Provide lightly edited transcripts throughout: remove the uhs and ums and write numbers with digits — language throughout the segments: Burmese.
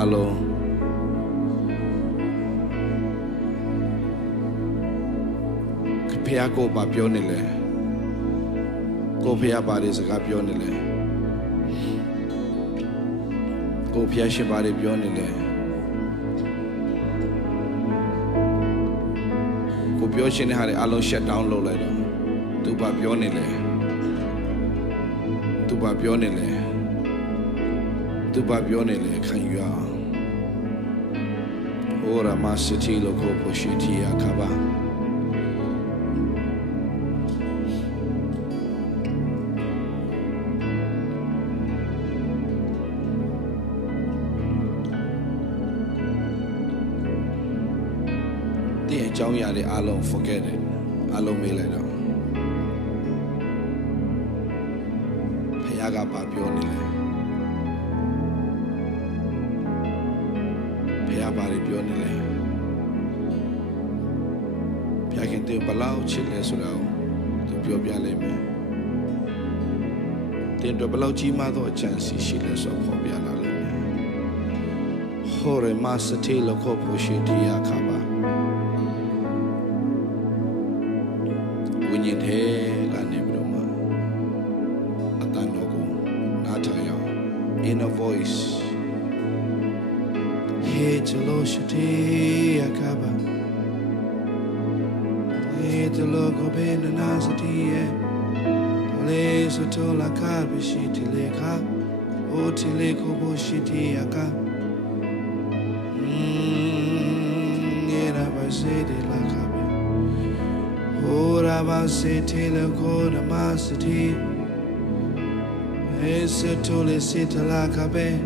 alone. Pia go babionile. Go pia body is a gabionile. Go pia shibari bionile. Go bioshin had alone shut down low later. Tu babionile. Tu babionile. Tu babionile can you are. Ora masiti loco poshiti akaba. John Yadi alone forget it. Alone me later. Payaga Babionile. Payabari Bionile. Piakin to Palau Chile Surao to Piobialeme. Then to Palau Chimado Chancy Chiles of Hobialame. Hore Master Taylor Copo Shiti Akaba. In a voice, hey to lo shati akaba, hey to lo go ben nasati, le soto la kabi shiti leka, o tileko bo shiti aka, yera basedi la kabi, ora baseti le ko na masati. Ese tole sita la cabe.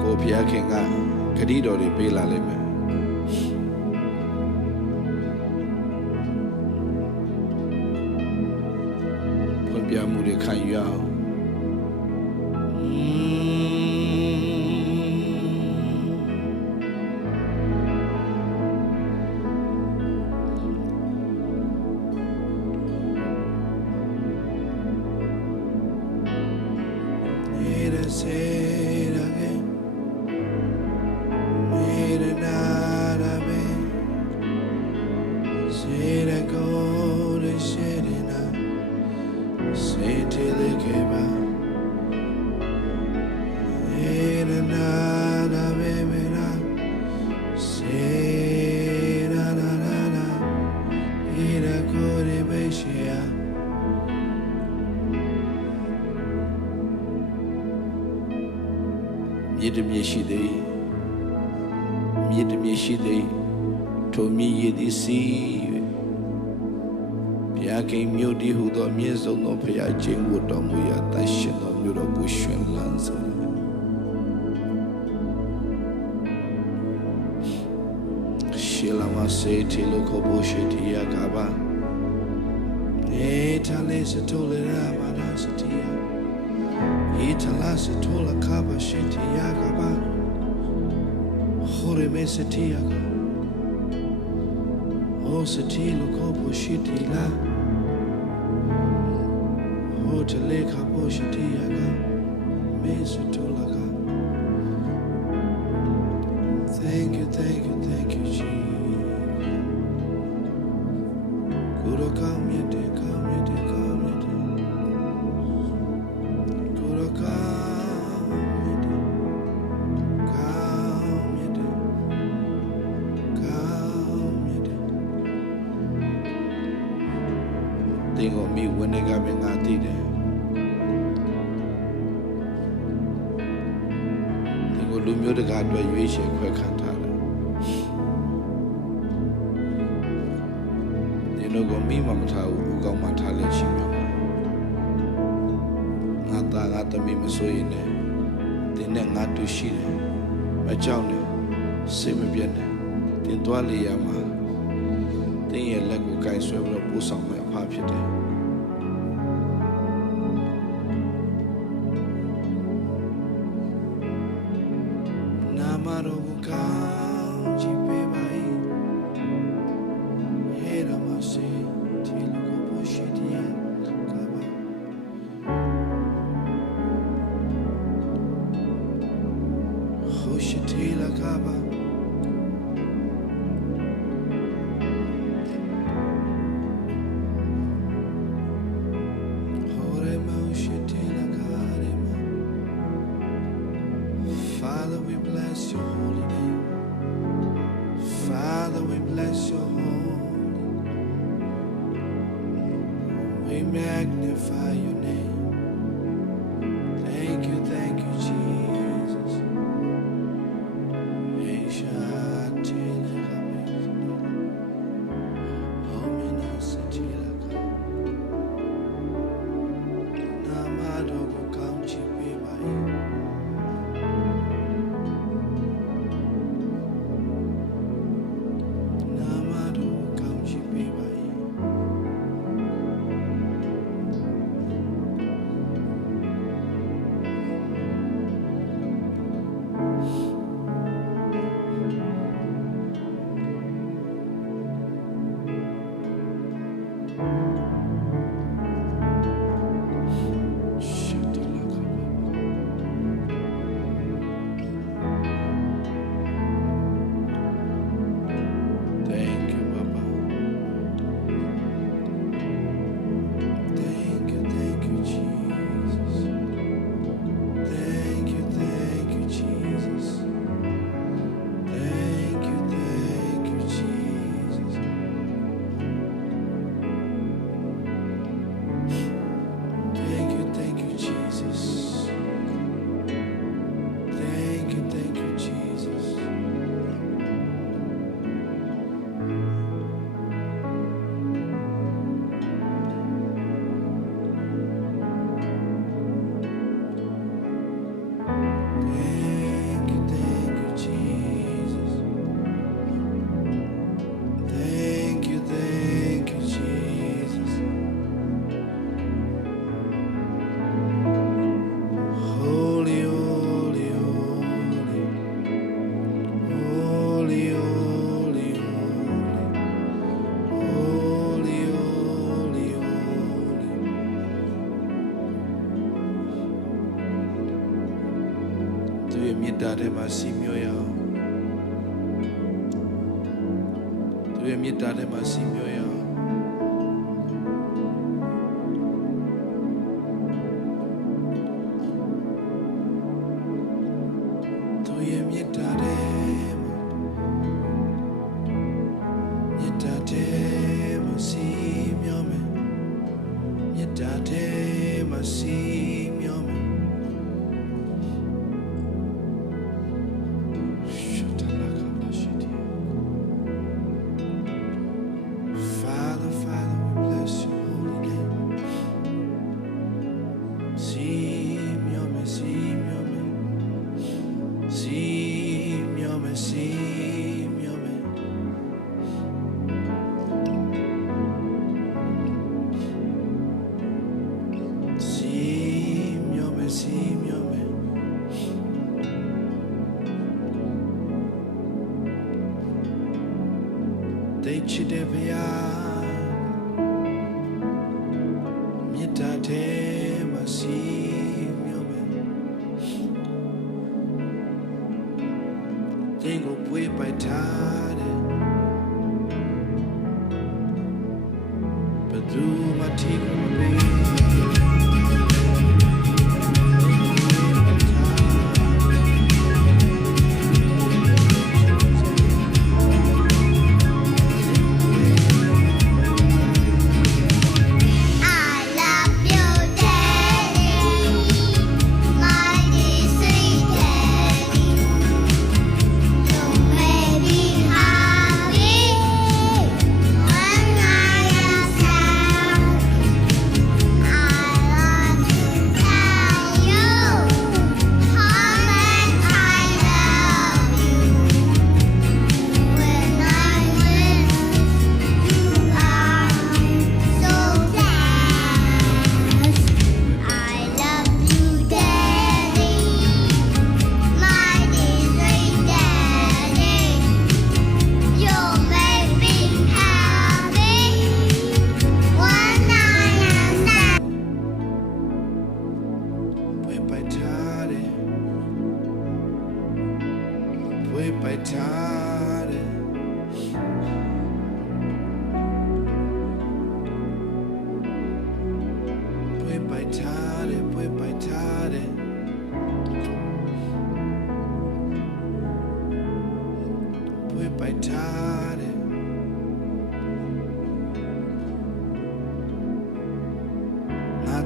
Copia kinga, cadido de pela leme. Copia mude kayao. Say it again. Made it not of it. Say that gold is shedding up. Say till it came out. Made it not of it. Say da da da da. It a good image. Miedemyeshide, Tomi Yedisi, Piake Mudi who the Miezo no Piajin would Omuya Tashin or Murabushan lands. Shilama say Tilokobushi Tiakaba, Etalesa Tolera Manasatia. Italasa tola kaba shiti yakaba. Hore meseti yaka. O setilo kobo shiti la. Hotele kabo shiti yaka. Mesetola ka. Thank you, Jesus. Guru come yete, come yete, come yete. Think of me when they got me not did it. Think of Lumio the God where you wish you quick cantata. They know go me mamata who go matale chimio. Nata me so in there. They never do shit. My child, same bien. They dwell yama. They let go guys who have put some my papi there. Namaro Kanji Pay. Hera Masi, Tiloko Bushitia, Kaba. your holy name. Father, we bless your holy name. We magnify your name. Thank you, Jesus. There must see me. Do you meet that? There must see me. Do you meet that? Meet that? Must see me. Meet that? Must see me.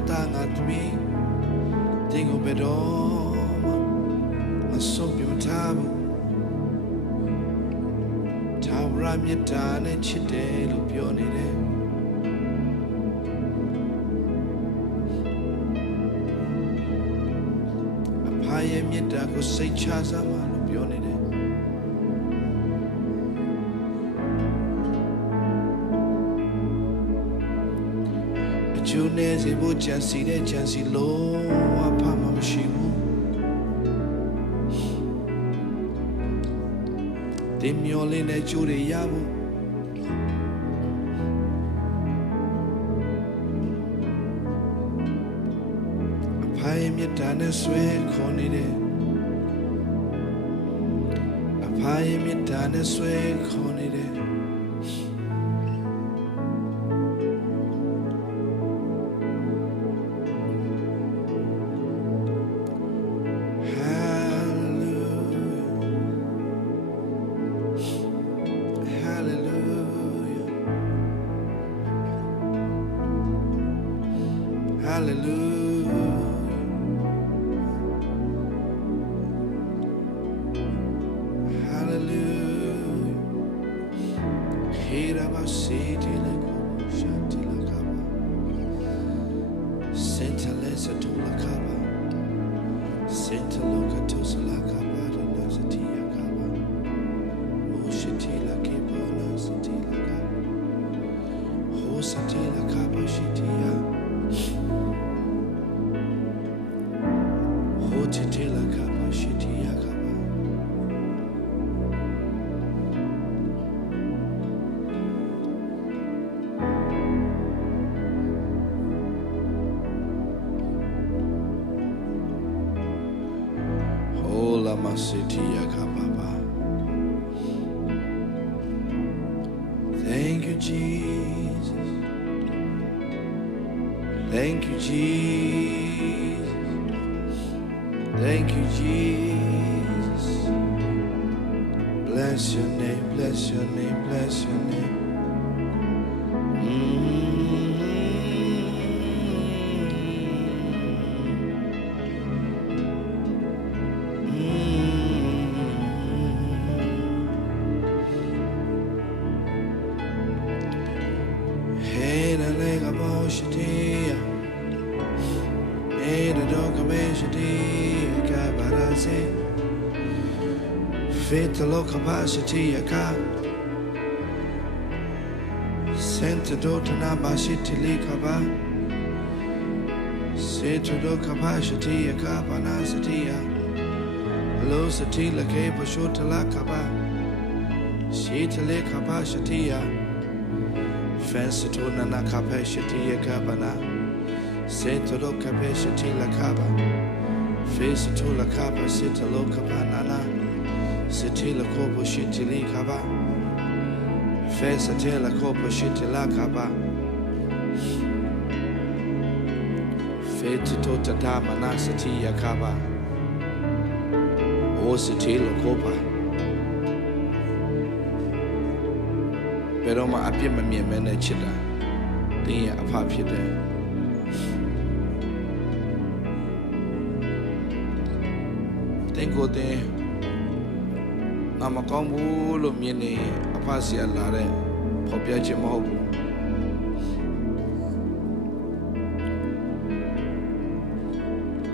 ta ngã tmi tình của bé đó mà sông biểu thabu thao ra miết ta nên chết để lúc biểu này đấy apaya miết ta có say cha ra mà lúc biểu này đấy chú nè gì bố chăn xì lô apa mà mà xì bố tìm nhau lên để chú để ya bố apaya miết ta nè xuê khó này đấy apaya miết ta nè xuê khó này đấy Thank you, Jesus. Thank you, Jesus. Thank you, Jesus. Bless your name, bless your name, bless your name. Faith low capacity aka Sent do to nabashiti likaba Say to do capacity aka panasitia Low sati lake pashuta lakaba Shita lake capacity Fence to nana capacity aka bana Say to do capacity lakaba Face to lakaba sit low capanana Siti la kopo shiti li kaba Fesa te la kopo shiti la kaba Feti to tatama na siti ya kaba O siti la kopa Pero ma api ma miye mene chida Tinya apa pide Tengo te Nama kamu lo mini apa sih Allah re, phobia je mau.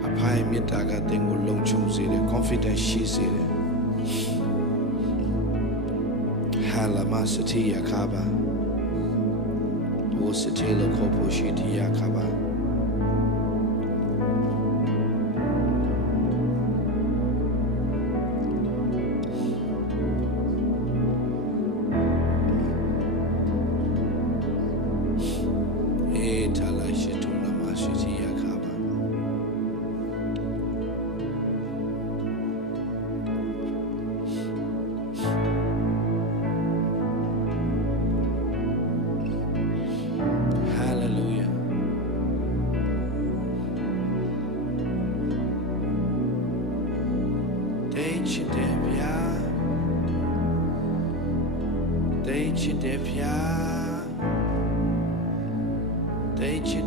Apa yang minta agar tengok longcung sih re, confidence sih re. Halama setia kaba, o setia lo kopo setia kaba.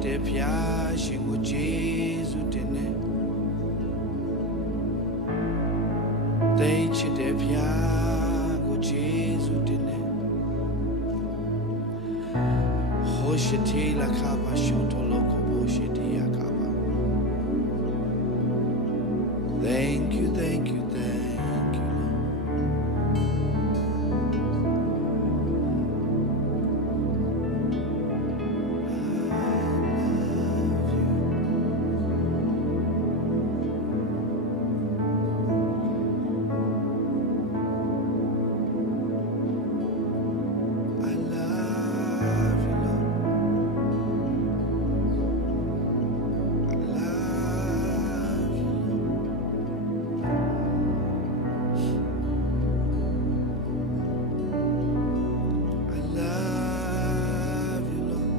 Te တဲ့ဖျားရှင်ကိုယေရှုတင်တယ်သိချစ်တဲ့ဖျားကိုယေရှုတင်တယ်ဟောရှိတေလာခါပါရှုတော်လို့ကိုဘိုရှိတေရခါပါ Thank you, thank you, thank you, Lord. I love you, Lord. I love you, Lord. I love you, Lord.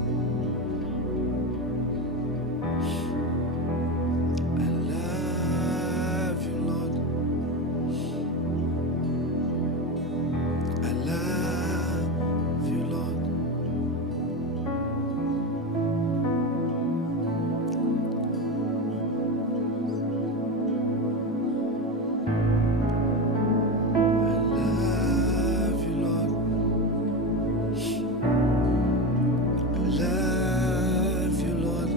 I love you, Lord. I love you, Lord. I love you, Lord. I love you, Lord.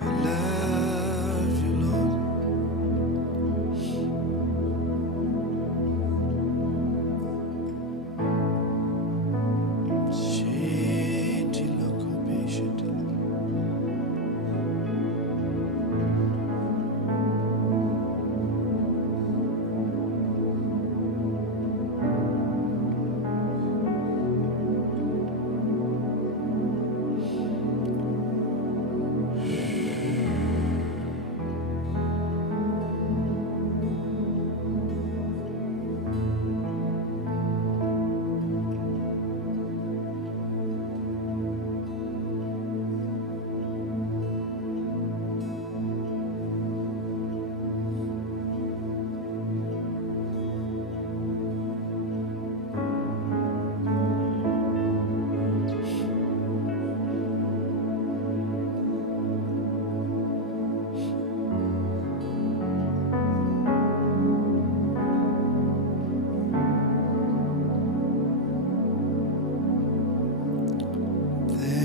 I love you, Lord. Sheti loko be sheti.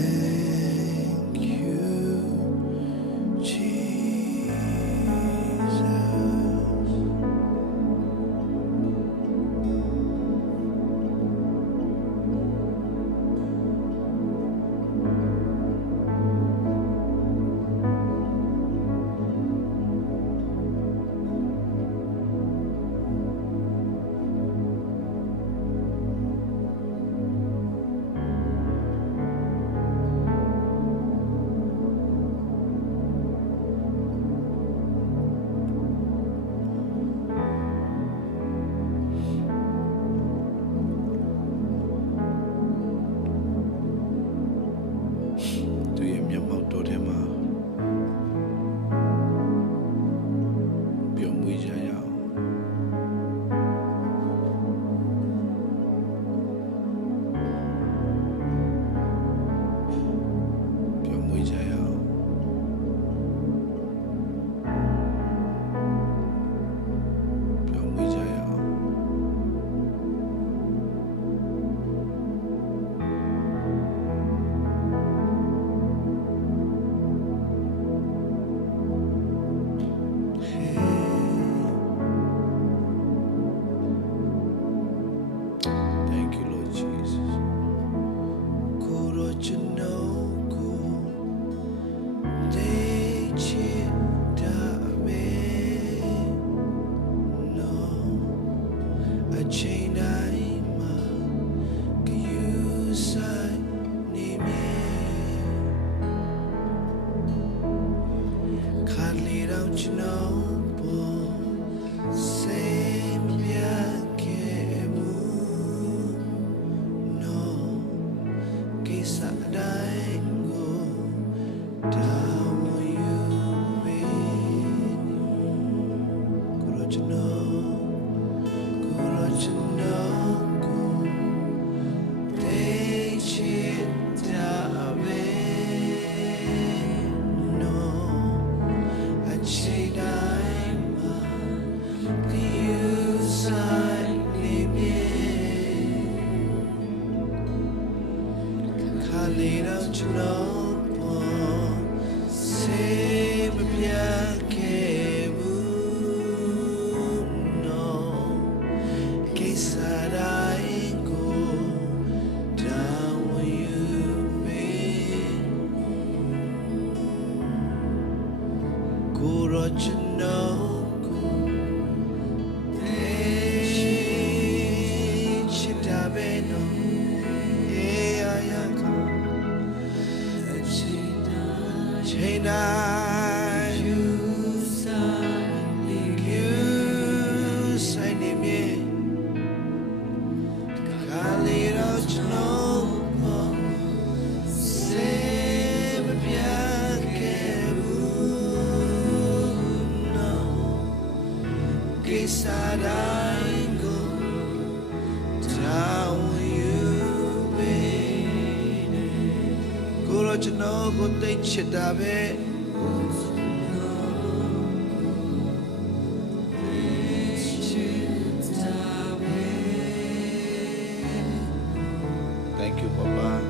Thank you, Jesus. Tu ye myat meauk taw the ma pyaw mwe ja ya aung. Pyaw mwe ja ya aung. Pyaw mwe ja ya aung. Thank you, Lord Jesus. Kuro chinoku dechi dame no achinaima kiyusai nime kadli down chinopo same yakemu no kisa daingo dawo yuwe kurochino ku dechi little trouble, say me bien no, case that I go down with you, babe. Go roger no. Thank you, Papa.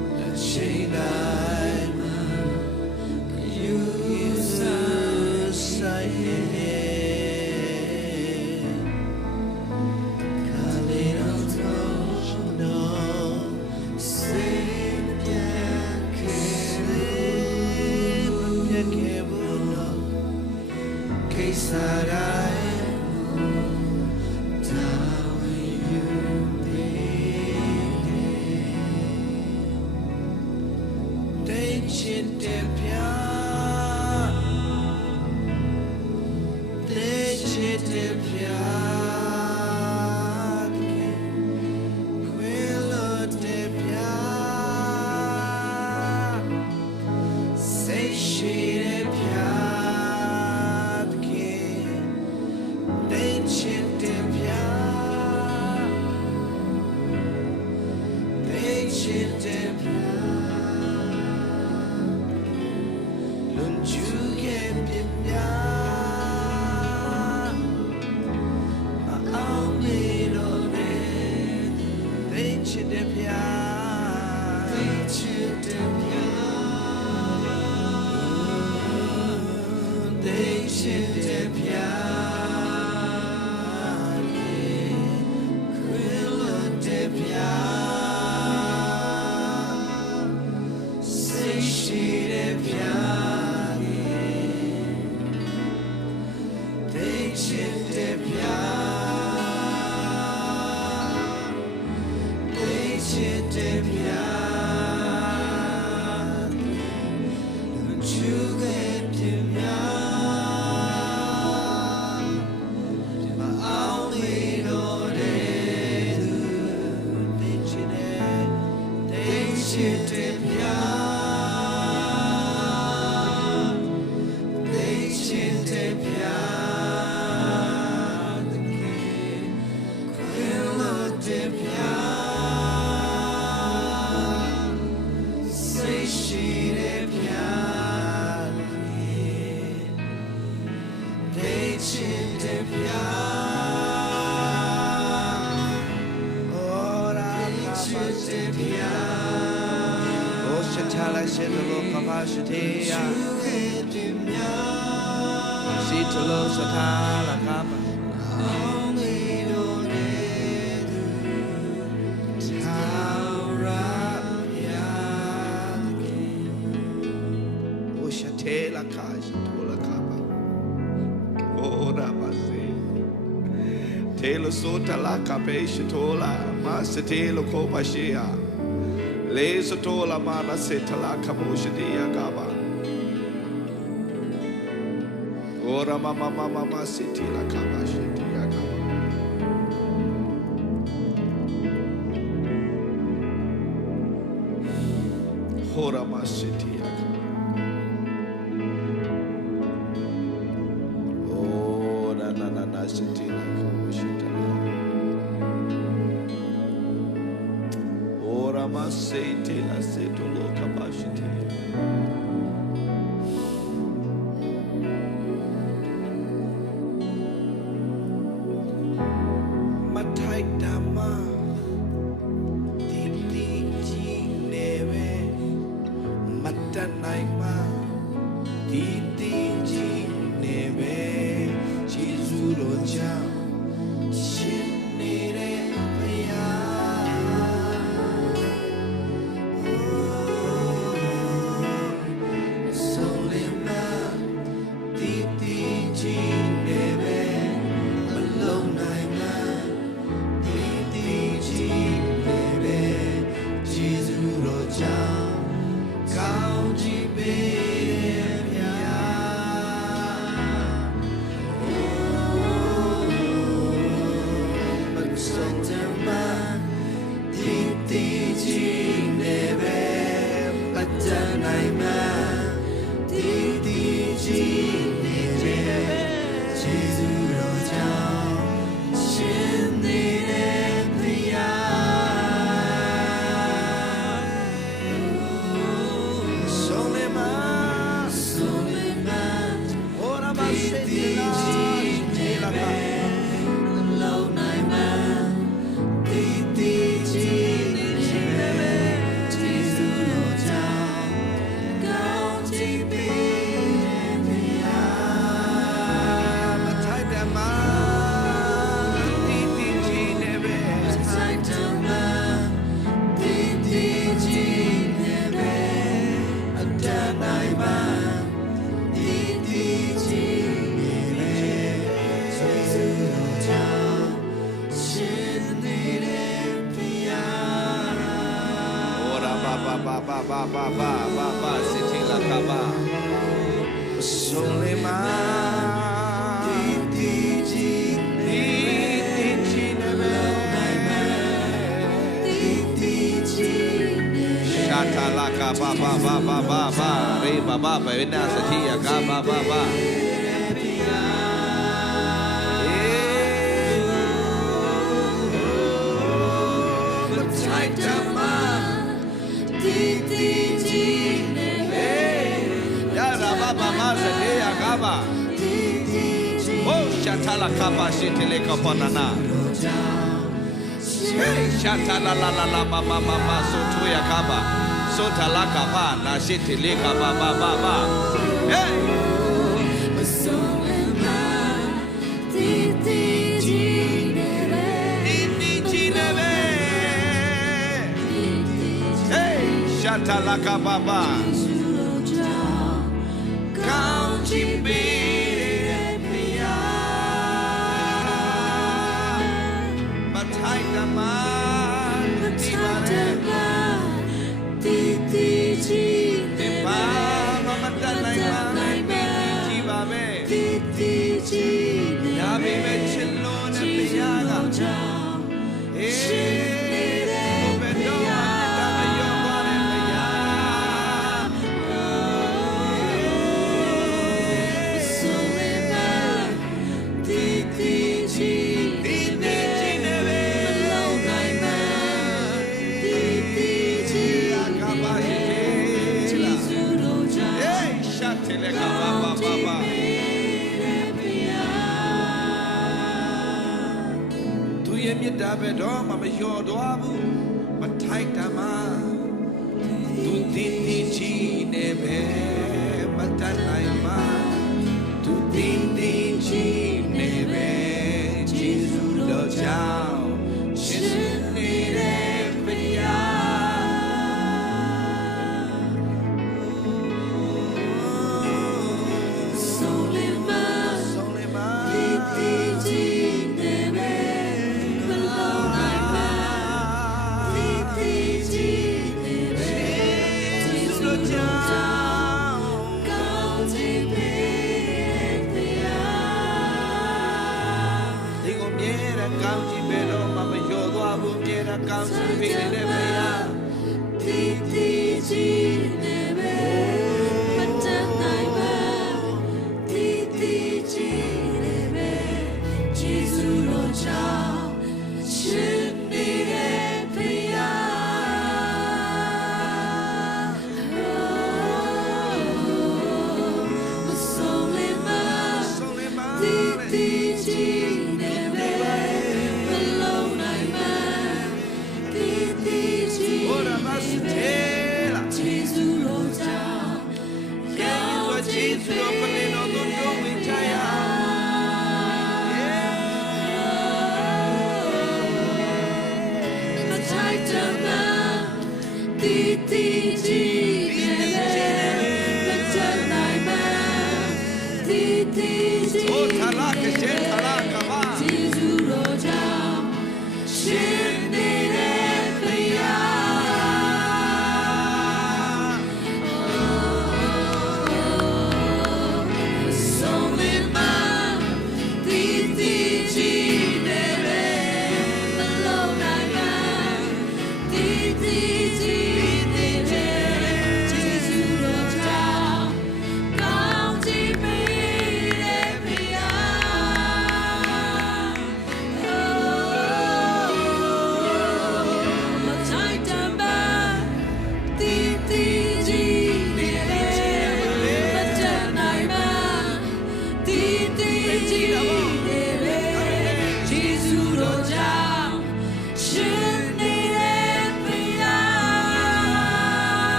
Telo sota la capisce tola, ma se te lo copa shea. Le sotola mana seta la camosha dia gaba. Ora mama siti la cabashi dia gaba. Ora ma siti ya gaba. Ora na siti la cabashi. Masete la seto lo kabashiti. Matai dama, di neve, Hey,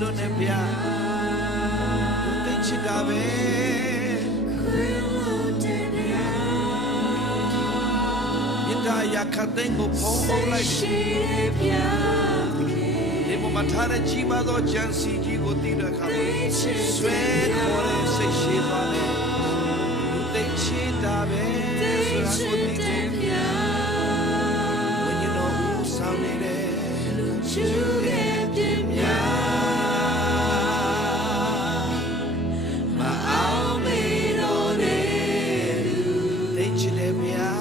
လို့နဲ့ဗျာသိချစ်တာပဲမြတ်တာရခတ်တဲ့ကိုဖုံးလိုက်ဒီမမထားတဲ့ကြီးမားသောဂျန်စီကြီးကိုတည်တဲ့အခါဆွဲခေါ်တဲ့စိတ်ရှိသွားတယ်သိချစ်တာပဲဆိုတာကိုတည်တယ်ဝိညာဉ်တော်ဦးဆောင်နေတယ်ကျူရဲ့ပြင်းများမအောင်မေတော်တဲ့သိချစ်တယ်ဗျာ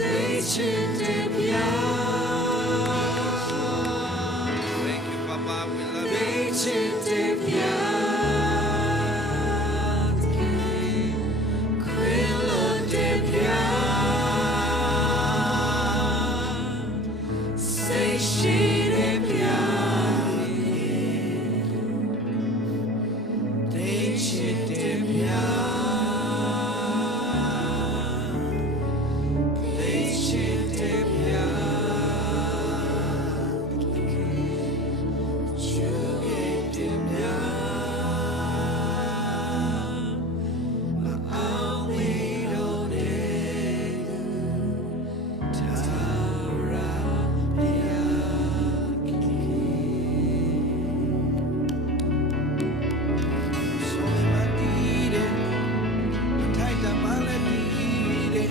သိချစ်တယ်ဗျာ Thank you Papa we love you သိချစ်တယ်ဗျာခွေလို့တယ်ဗျာစိတ်ရှိတယ်ဗျာသိချစ်တယ်ဗျာသိချစ်တယ်ဗျာကျူရဲ့ပြင်းများမအောင်မေတော်တဲ့ထာဝရဘုရားဆိုမတီးတယ်ထိုက်တမလည်းတီးတယ်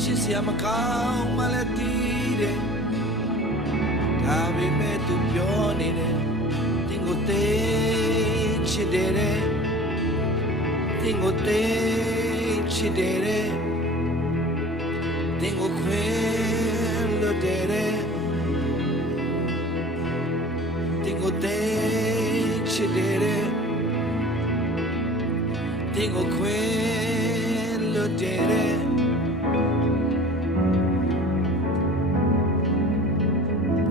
ရှစ်စရာမကောင်းမလည်းတီးတယ်ဒါပေမဲ့သူပြောနေတယ်တင်ကိုသိချစ်တယ်တင်ကိုသိချစ်တယ်တင်ကိုခွဲလို့တယ်တင်ကိုသိချစ်တယ်တင်ကိုခွဲလို့တယ်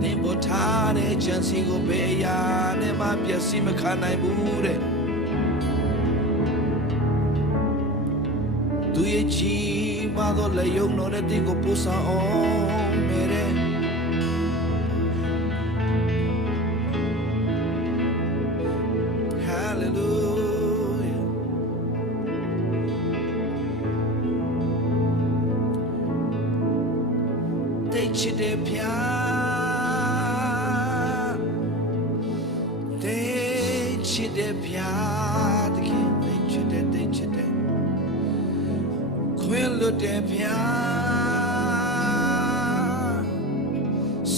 တင်ပေါ်ထားတဲ့ချမ်းစီကိုဘယ်ရာနဲ့မှပျက်စီးမခံနိုင်ဘူးတဲ့သူရဲ့ကြီးမားသောလက်ယုံတော်နဲ့တင်ကိုပို့ဆောင်အောင်မယ်တဲ့ Hallelujah သိချစ်တယ်ဗျာသိချစ်တယ်ဗျာတကယ်သိချစ်တယ်ခွင့်လွတ်တယ်ဗျာ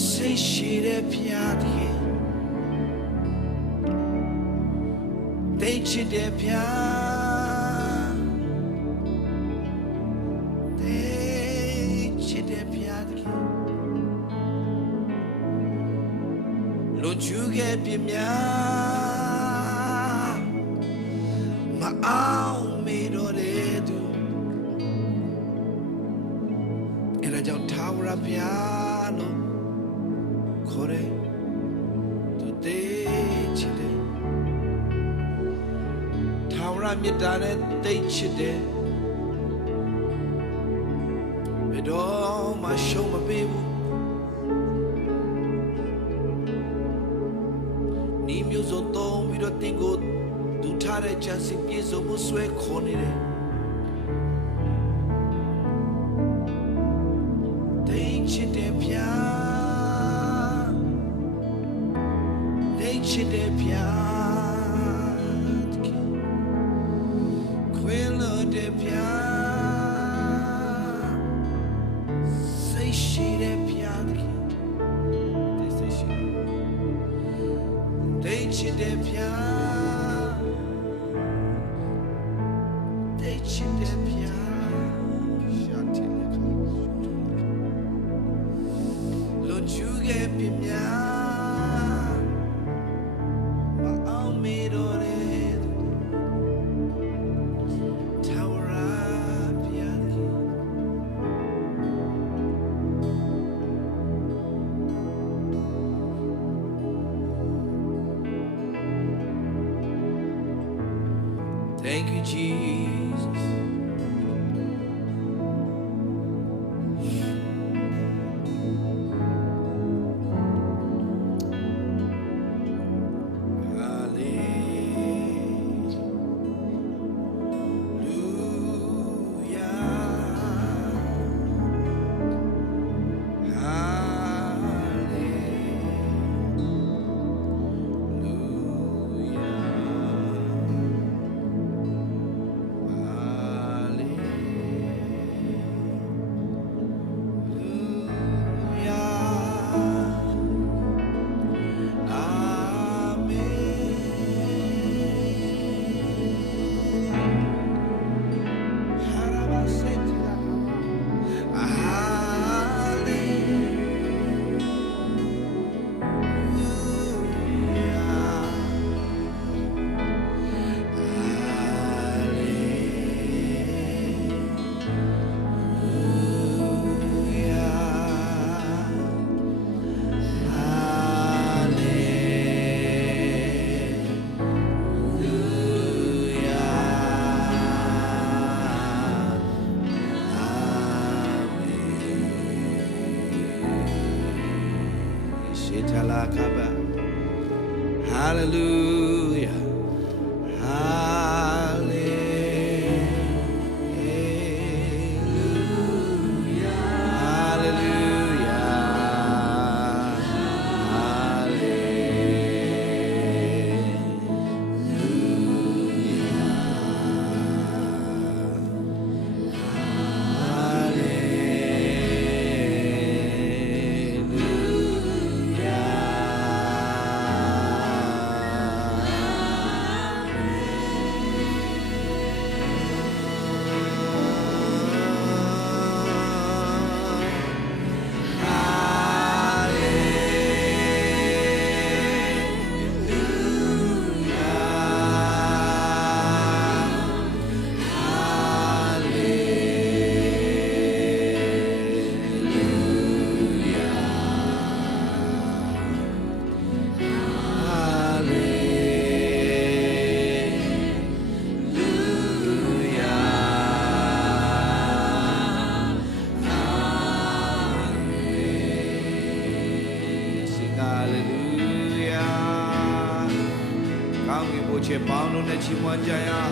စိတ်ရှိတယ်ဗျာတကယ်သိချစ်တယ်ဗျာသိချစ်တယ်ဗျာတကယ်လွန်ကျူးခဲ့ပြများမအောင်မေတော်တဲ့သူအဲ့ဒါကြောင့်ထာဝရဘုရားလို့ခေါ်တယ်သူသိချစ်တယ်ထာဝရမေတ္တာနဲ့သိချစ်တယ်ဘယ်တော့မှရှုံးမပေးဘူးနီးမျိုးစုံသုံးပြီးတော့တင်ကိုသူထားတဲ့ချမ်းစီပြေစုံမှုဆွဲခေါ်နေတယ်သိချစ်တယ်ဗျာသိချစ်တယ်ဗျာခွေလို့တယ်ဗျာစိတ်ရှိတယ်ဗျာစိတ်ရှိသိချစ်တယ်ဗျာသိချစ်တယ်ဗျာရှာတင်နေခါလွန်ကျူးခဲ့ပြများမအောင်မေတော်တဲ့ထာဝရဘုရား Thank you, Jesus. Shetala kaba. Hallelujah. Che Paulo ne ci mangiaia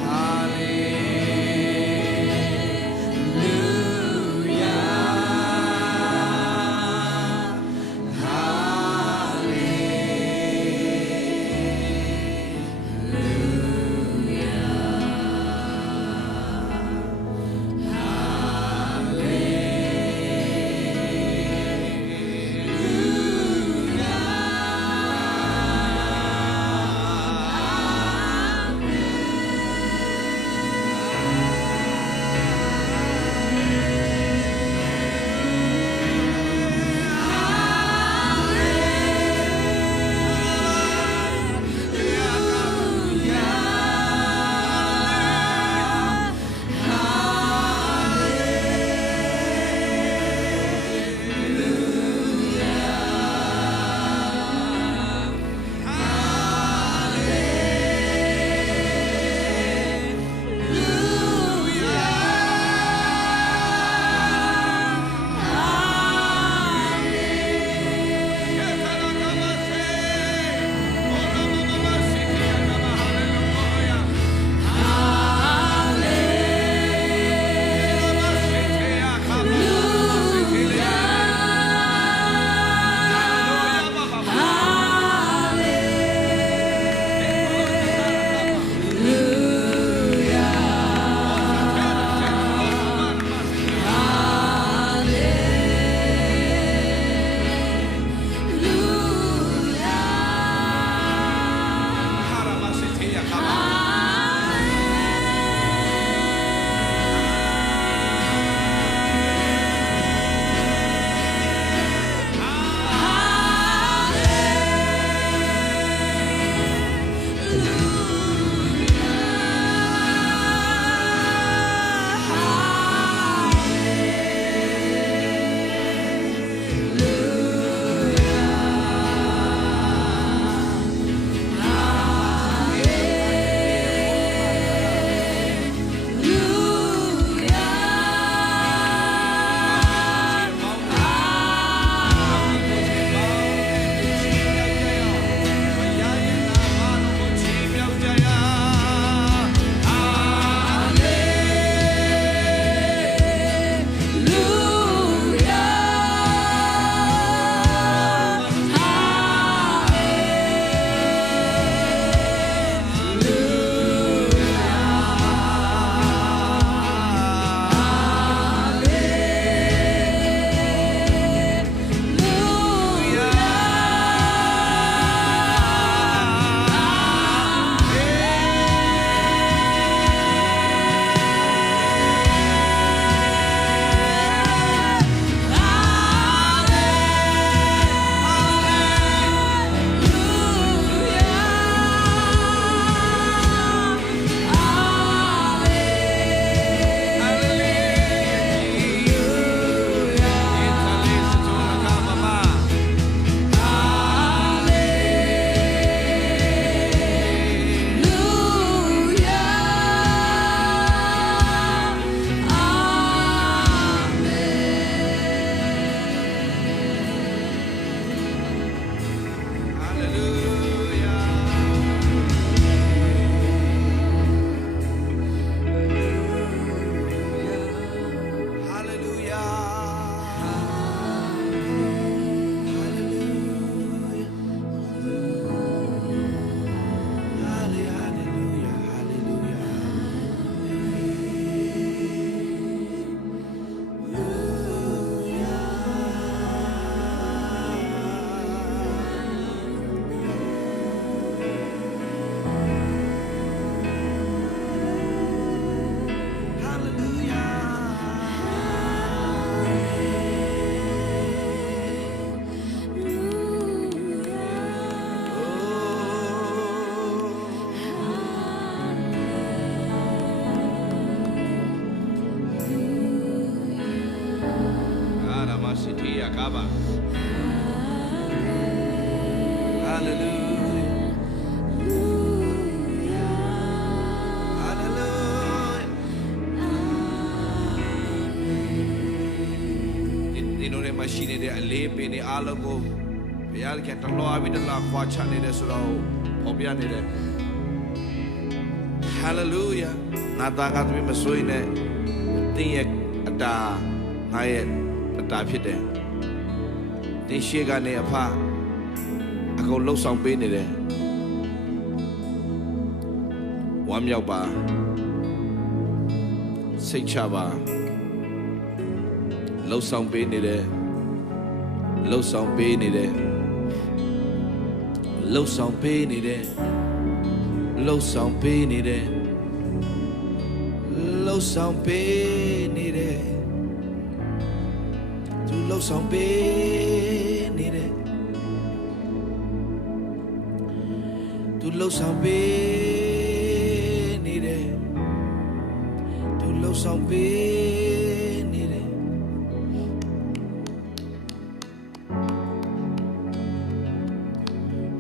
မှာရှိနေတဲ့အလေးပင်တွေအားလုံးကိုဘုရားခင်တလွားပြီးတလွားခွာချနေတယ်ဆိုတော့ပေါ်ပြနေတယ် Hallelujah ငါသားကသမီးမစိုးရင်နဲ့တင်းရဲ့အတာငါရဲ့အတာဖြစ်တယ်တင်းရှိကနေအဖအကုန်လှုပ်ဆောင်ပေးနေတယ်ဝမ်းမြောက်ပါစိတ်ချပါလှုပ်ဆောင်ပေးနေတယ်လှုပ်ဆောင်ပေးနေတယ်လှုပ်ဆောင်ပေးနေတယ်လှုပ်ဆောင်ပေးနေတယ်လှုပ်ဆောင်ပေးနေတယ်သူလှုပ်ဆောင်ပေးနေတယ်သူလှုပ်ဆောင်ပေးနေတယ်သူလှုပ်ဆောင်ပေးနေတယ်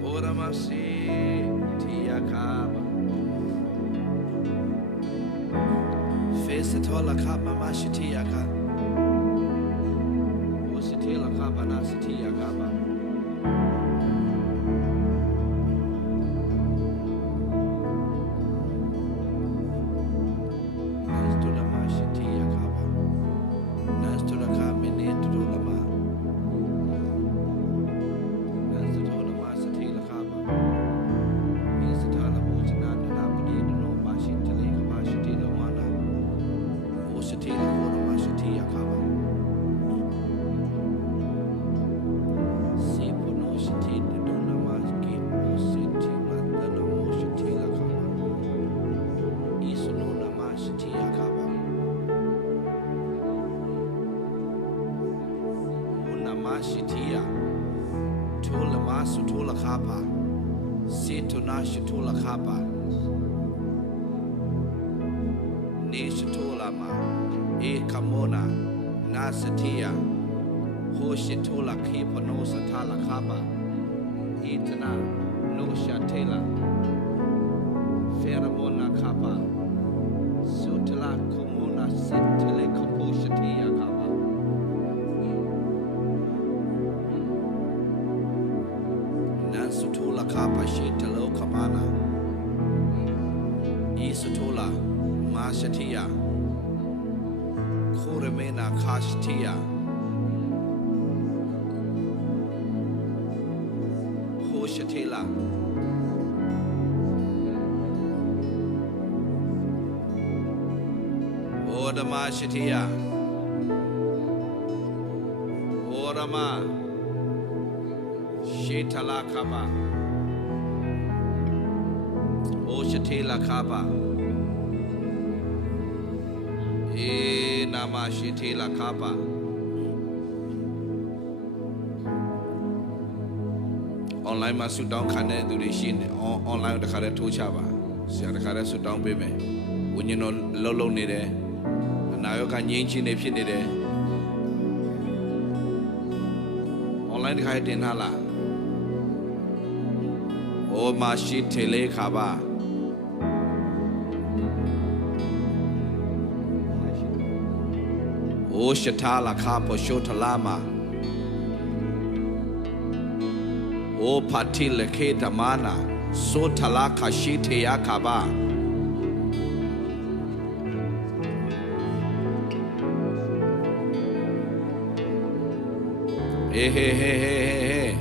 ဟောရမရှိတီယာကာဖေးစထောလာခါမမရှိတီယာကာဟိုစတီလာခါဘာနာစတီယာကာဘာShitiya Tola Masu Tola Kapa Situna Shitola Kapa Nishitola Ma E Kamona Nasatiya Hoshitola Kipa No Satala Kapa Itana No Shatela Pheromona Kapa Sutala Komona Sitele Kapo Shatiya Kapa Sutula Kapa Shitalo Kamana Isutula Mashatia Kuremena Kashtia Hoshatila Odama Shatia Odama Shetala Kapa Oshatela Kapa E Nama Shetela Kapa Online မှာဆူတောင်းခံတဲ့သူတွေရှိနေ online တခါတည်းထိုးချပါဆရာတခါတည်းဆူတောင်းပေးမယ်ဝိညာဉ်တော်လှုပ်နေတယ်အနာရောဂါငြိမ်းချင်းနေဖြစ်နေတယ် online တခါတင်ထားလား O Mashi Tele Kaba O Shatala Kapa Shotalama O Patila Ketamana Sotala Kashite Yakaba Hey hey hey hey hey hey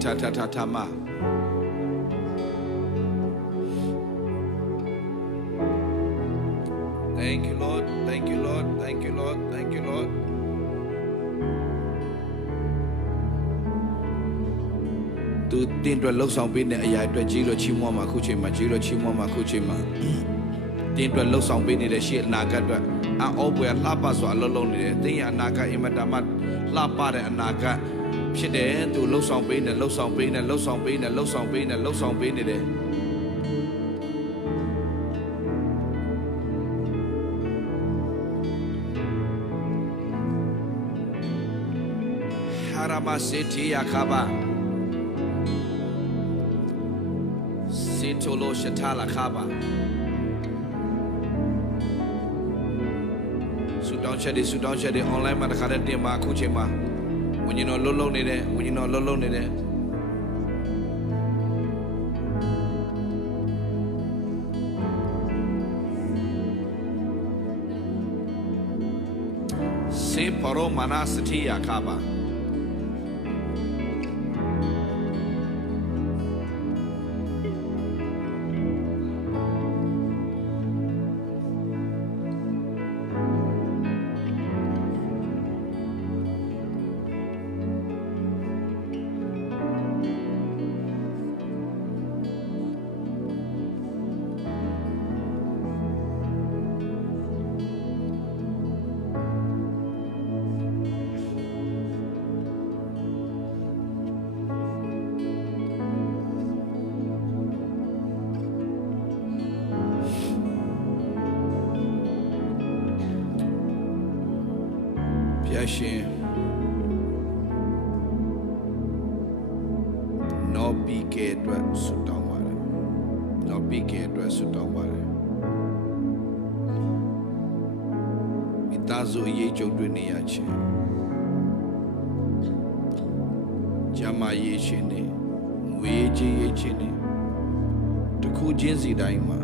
Ta ta ta ta ma. Thank you, Lord. Thank you, Lord. Thank you, Lord. Thank you, Lord. Tu tin tuan lok song pin ne ayai tuan jiro chimo ma khu chim ma jiro chimo ma khu chim ma. Tin tuan lok song pin ne de shi anagat tuan a obwe la pa so a lo long ne de tin ya anagat imadamat la pa de anagatဖြစ်တယ်သူလှုပ်ဆောင်ပေးနေလှုပ်ဆောင်ပေးနေလှုပ်ဆောင်ပေးနေလှုပ်ဆောင်ပေးနေလှုပ်ဆောင်ပေးနေတယ်ဟာရမစေတီယာခါဘာစေတိုလို Polo Shatala Kaba. Sudan Shady, online Madakadema Kuchema. When you know Lolo need it, when you know Lolo need it. Se Paro Manasati Akaba. No PK dress suit down water. No PK dress suit down water. Mitazo ye children yache. Jama ye chine. Weji ye chine. To ku jinsi daima.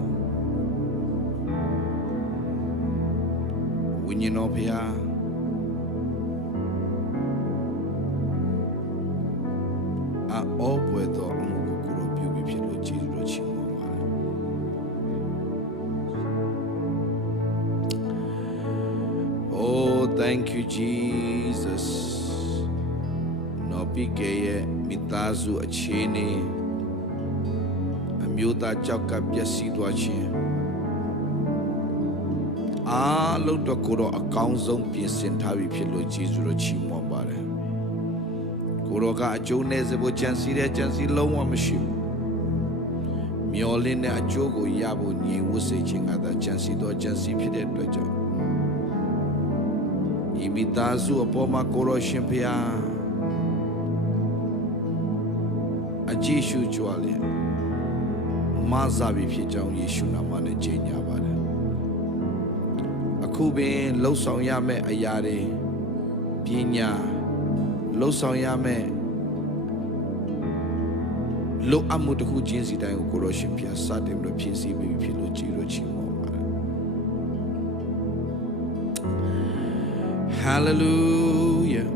When you know pia. All puedo amukuro più più chiro chimo. Oh, thank you, Jesus. No pike mitazu achene. Amyuta chaka biasi duachi. Ah, loto kuro account zone piesen tavi pielo chiro chimo bare. Kuroka Jones bo chansi long machine. Mioline a jogo yabo ni wusaging at the chansi do chansi pide pleasure. Imitazu upon my koro shimpia. A jishu juali. Mazabi pijang yishuna mane jenya bada. A kubin low song yame ayare. Pinya. Low song yame low amutu jinsi da ukoroshi pia satem do PC baby pilo chiro chimo. Hallelujah.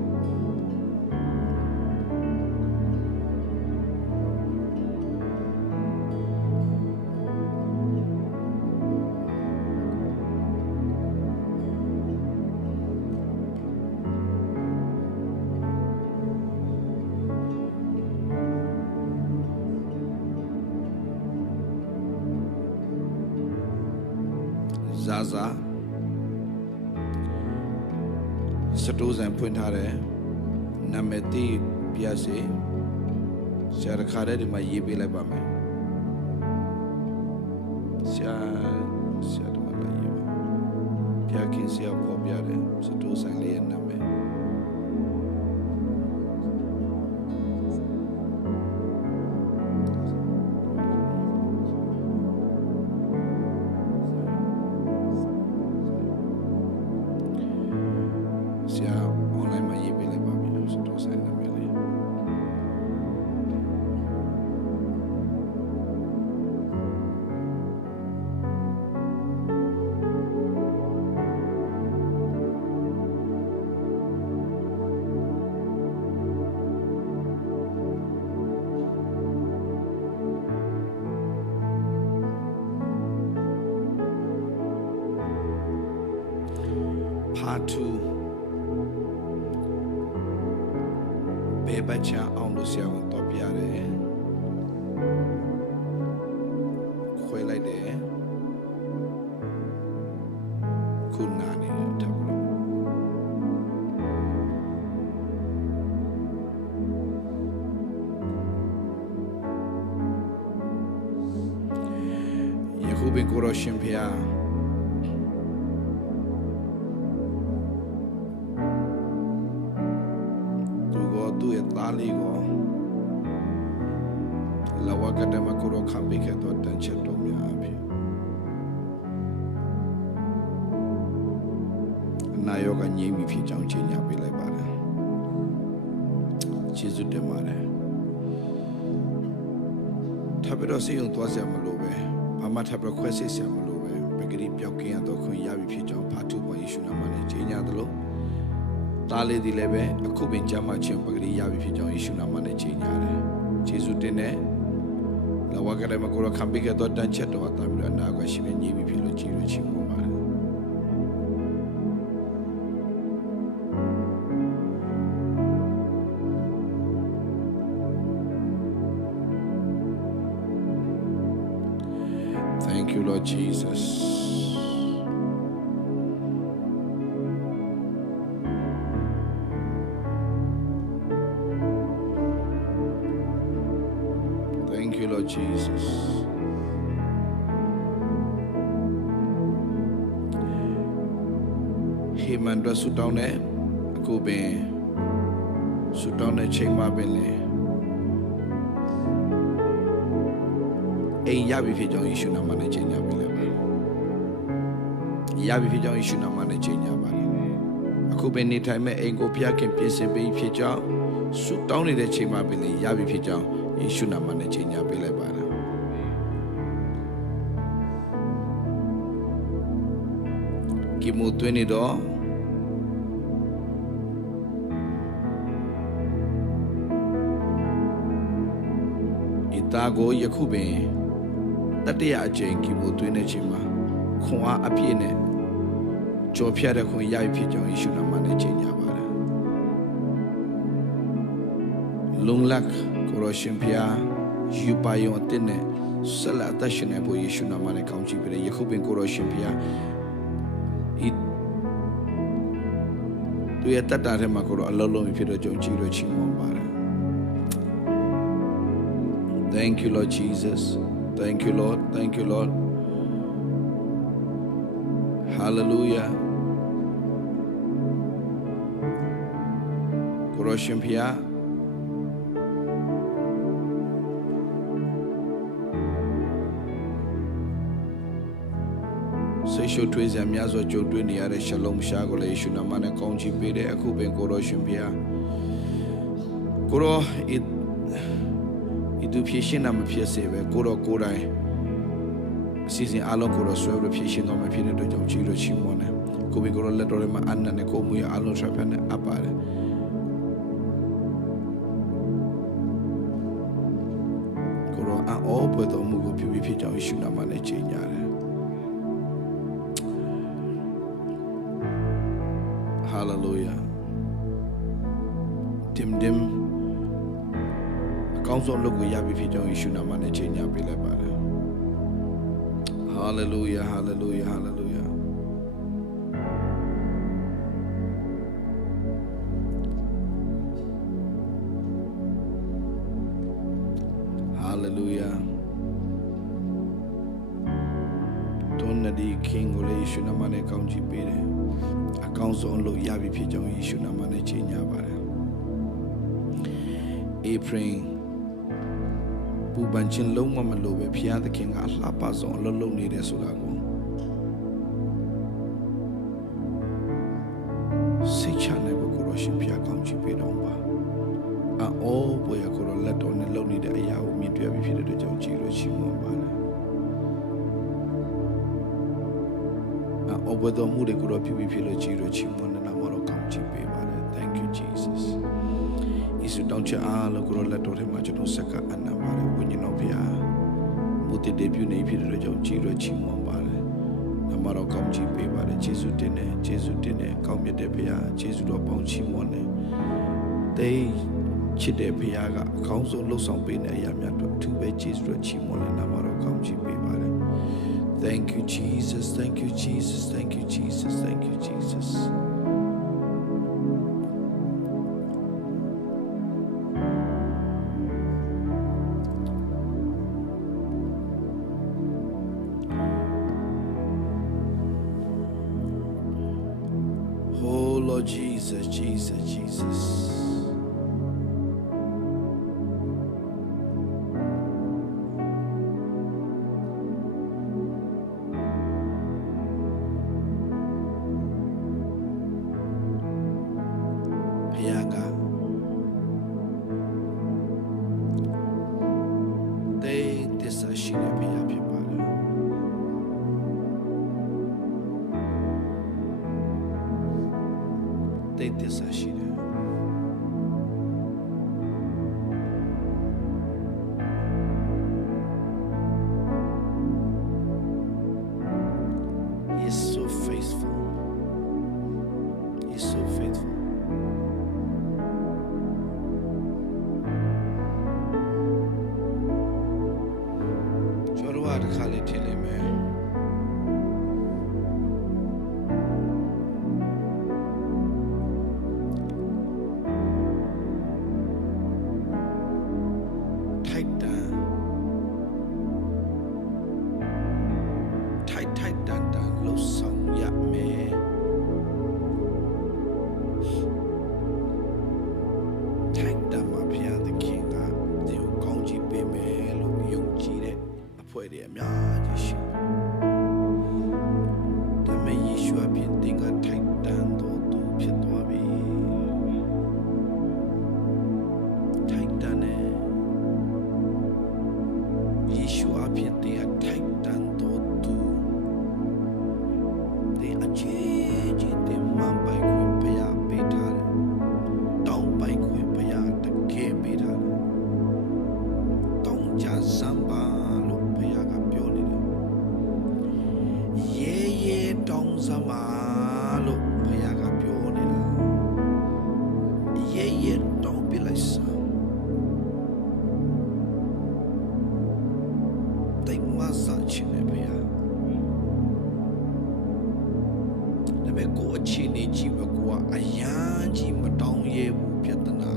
Zaza Satos and Puntare Nameti Piase Sharakare in my Yibi Labame Siadamala Piakin Sia Popiare Satos and Leon Name. Part 2 Bebacha on the Sian Topiare Quayle de Kunani Tablo Yakubin Kuroshimpia. Aligo, la ကတမကိုရောခံပေးခဲ့သောတန်ချက်တော်များအဖြစ်အနာရောဂါငြိမ်းပြီဖြစ်ကြောင်းကြေညာပေးလိုက်ပါတယ်ယေရှုတင်ပါတယ်ထပ်ပြီးတော့စိတ်ယုံသွားစရာမလိုပဲဘာမှထပ်ပြီးခွဲစိတ်စရာမလိုပဲပဂတိပြောက်ကင်းရတော့ခွင့်ရပြီဖြစ်ကြောင်းဖာထုပေါ်ယေရှုနာမနဲ့ကြေညာသလိုတားလေးဒီလည်းပဲအခုပင်ကြမှာချင်းပဂတိရပြီဖြစ်ကြောင်းယေရှုနာမနဲ့ကြေညာတယ်ယေရှုတင်တဲ့လဝကလည်းမကိုရခံပြီးတော့တန်ချက်တော်တာပြီးတော့နာကရှိနေညီပြီဖြစ်လို့ကြည်လို့ချင်းပေါ်ပါတယ်Thank you, Lord Jesus. Thank you, Lord Jesus. He mandra sutaune aku be sutaune chema beleအိမ်ရပြီဖြစ်ကြောင်းယေရှုနာမနဲ့ကြေညာပေးလိုက်ပါရပြီဖြစ်ကြောင်းယေရှုနာမနဲ့ကြေညာပါအခုပဲနေထိုင်မဲ့အိမ်ကိုဖျားခင်ပြင်ဆင်ပေးဖြစ်ကြောင်းဆုတောင်းနေတဲ့ချိန်မှာပဲလေရပြီဖြစ်ကြောင်းယေရှုနာမနဲ့ကြေညာပေးလိုက်ပါကိမိုတွင်းနေတော့ဤသားကိုယခုပင်တတိယအကြိမ်ကီမိုသွင်းတဲ့ချိန်မှာခွန်အားအပြည့်နဲ့ကြော်ဖြတ်တဲ့ခွန်ရပြီဖြစ်ကြောင်းယေရှုနာမနဲ့ကြေညာပါတယ်လုံလတ်ကိုရရှင်ဖျားယူပါယုံအတင်းနဲ့ဆက်လက်အသက်ရှင်နေဖို့ယေရှုနာမနဲ့ကောင်းချီးပေးယခုပင်ကိုရရှင်ဖျားဤသူရဲ့တတ်တာထဲမှာကိုရအလုံးလုံးဖြစ်တော့ကြုံကြည့်လို့ချီးမွမ်းပါတယ် Thank you Lord Jesus Thank you Lord Thank you Lord Hallelujah ကိုရရှင်ဖျားစိတ်ရှုပ်ထွေးစရာများစွာကြုံတွေ့နေရတဲ့ရှလုံရှားကိုလည်းယေရှုနာမနဲ့ကောင်းချီးပေးတဲ့အခုပင်ကိုရရှင်ဖျားကိုရသူဖြည့်ရှင်းတာမဖြစ်စေပဲကိုတော့ကိုယ်တိုင်အစီအစဉ်အလုံးကိုတော့ဆွဲပြီးဖြည့်ရှင်းတော့မဖြစ်တဲ့အတွက်ကြောင့်ကြီးလို့ချီးမွမ်းတယ်ကိုဘီကိုတော့လက်တော်ထဲမှာအနန္တနဲ့ကိုမူရအလုံးဆက်ဖက်နဲ့အပ်ပါတယ်ကိုတော့အော်ဘွယ်တော်မူကိုပြုပြီးဖြစ်ကြောင်းယေရှုနာမနဲ့ကြေညာတယ် Hallelujah dimdimကောင်းဆုံးလုပ်ကိုရပြီဖြစ်ကြောင်းယေရှုနာမနဲ့ချိန်ညာပေးလိုက်ပါတယ် Hallelujah Hallelujah Hallelujah Hallelujah တွန်းတဲ့ King ကိုယေရှုနာမနဲ့ကောင်းချီးပေးတယ်အကောင်းဆုံးလုပ်ရပြီဖြစ်ကြောင်းယေရှုနာမနဲ့ချိန်ညာပါတယ် Aprilပူပန်ခြင်းလုံးဝမလိုပဲဖျားသခင်ကအလှပဆုံးအလုံးလုံးနေတယ်ဆိုတာကိုစိတ်ချနိုင်ဖို့ကိုရရှင်ဖျားကောင်းချီးပေးတော့ပါအော်ဘွေကိုရလက်တော်နဲ့လုံနေတဲ့အရာကိုမြင်တွေ့ပြီးဖြစ်တဲ့အတွက်ကြောင့်ကြည်လို့ချီးမွမ်းပါလားအော်ဘွေတော်မူတဲ့ကိုရပြုပြီးဖြစ်လို့ကြည်လို့ချီးမွမ်းတဲ့နာမတော်ကောင်းချီးပေးပါလေ Thank you Jesus ယေရှုတောင်းချအားလို့ကိုရလက်တော်ထဲမှာကျွန်တော်ဆက်ကအနံပါလေဝိညာဉ်တော်ဖျားဘုဒ္ဓတေပြုနေဖြစ်တဲ့အတွက်ကြောင့်ကြည်လို့ချီးမွမ်းပါလေနာမတော်ကောင်းချီးပေးပါလေယေရှုတင်တယ်ယေရှုတင်တယ်ကောင်းမြတ်တဲ့ဖျားယေရှုတော်ပေါင်းချီးမွမ်းတယ်တေးချစ်တဲ့ဖျားကအကောင်းဆုံးလှုပ်ဆောင်ပေးတဲ့အရာများတို့အထူးပဲယေရှုတော်ချီးမွမ်းတဲ့နာမတော်ကောင်းချီးပေးပါလေ Thank you Jesus Thank you Jesus Thank you Jesus Thank you Jesus Oh Lord Jesus Jesus Jesus တိတ်သစ္စာရှိတယ် He is so faithful. He is so faithful. Jorwa the Kali Tilime. Tight down. Tight down. Low song ya me. Tight down my piano the king. They will come to be me. Look, young cheated. I put it a magic. The may issue up in thing a tight down to Pitobi. Tight down issue up in thing a tight down to. They are changing the man by Quipaya Beta. Down by Quipaya, the gay beta. Don't just Zamba, Lupayaga Pioli. Ye, don't Zama, Lupayaga Pioli. Ye, don't be like some. They massage in the bear. Go a chini jiba a yan jima down ye piatana.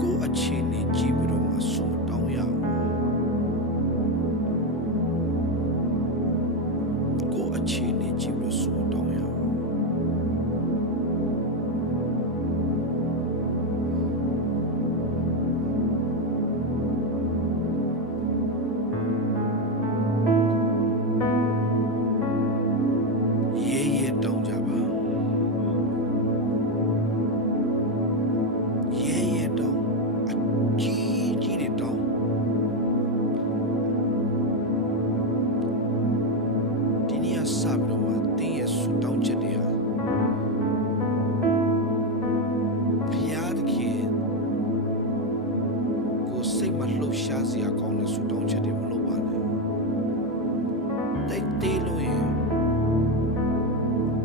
Go a chini jiba a sum down ya. Go a chini jiba sum down ya. Shazia called us who don't chat him low one. They deal in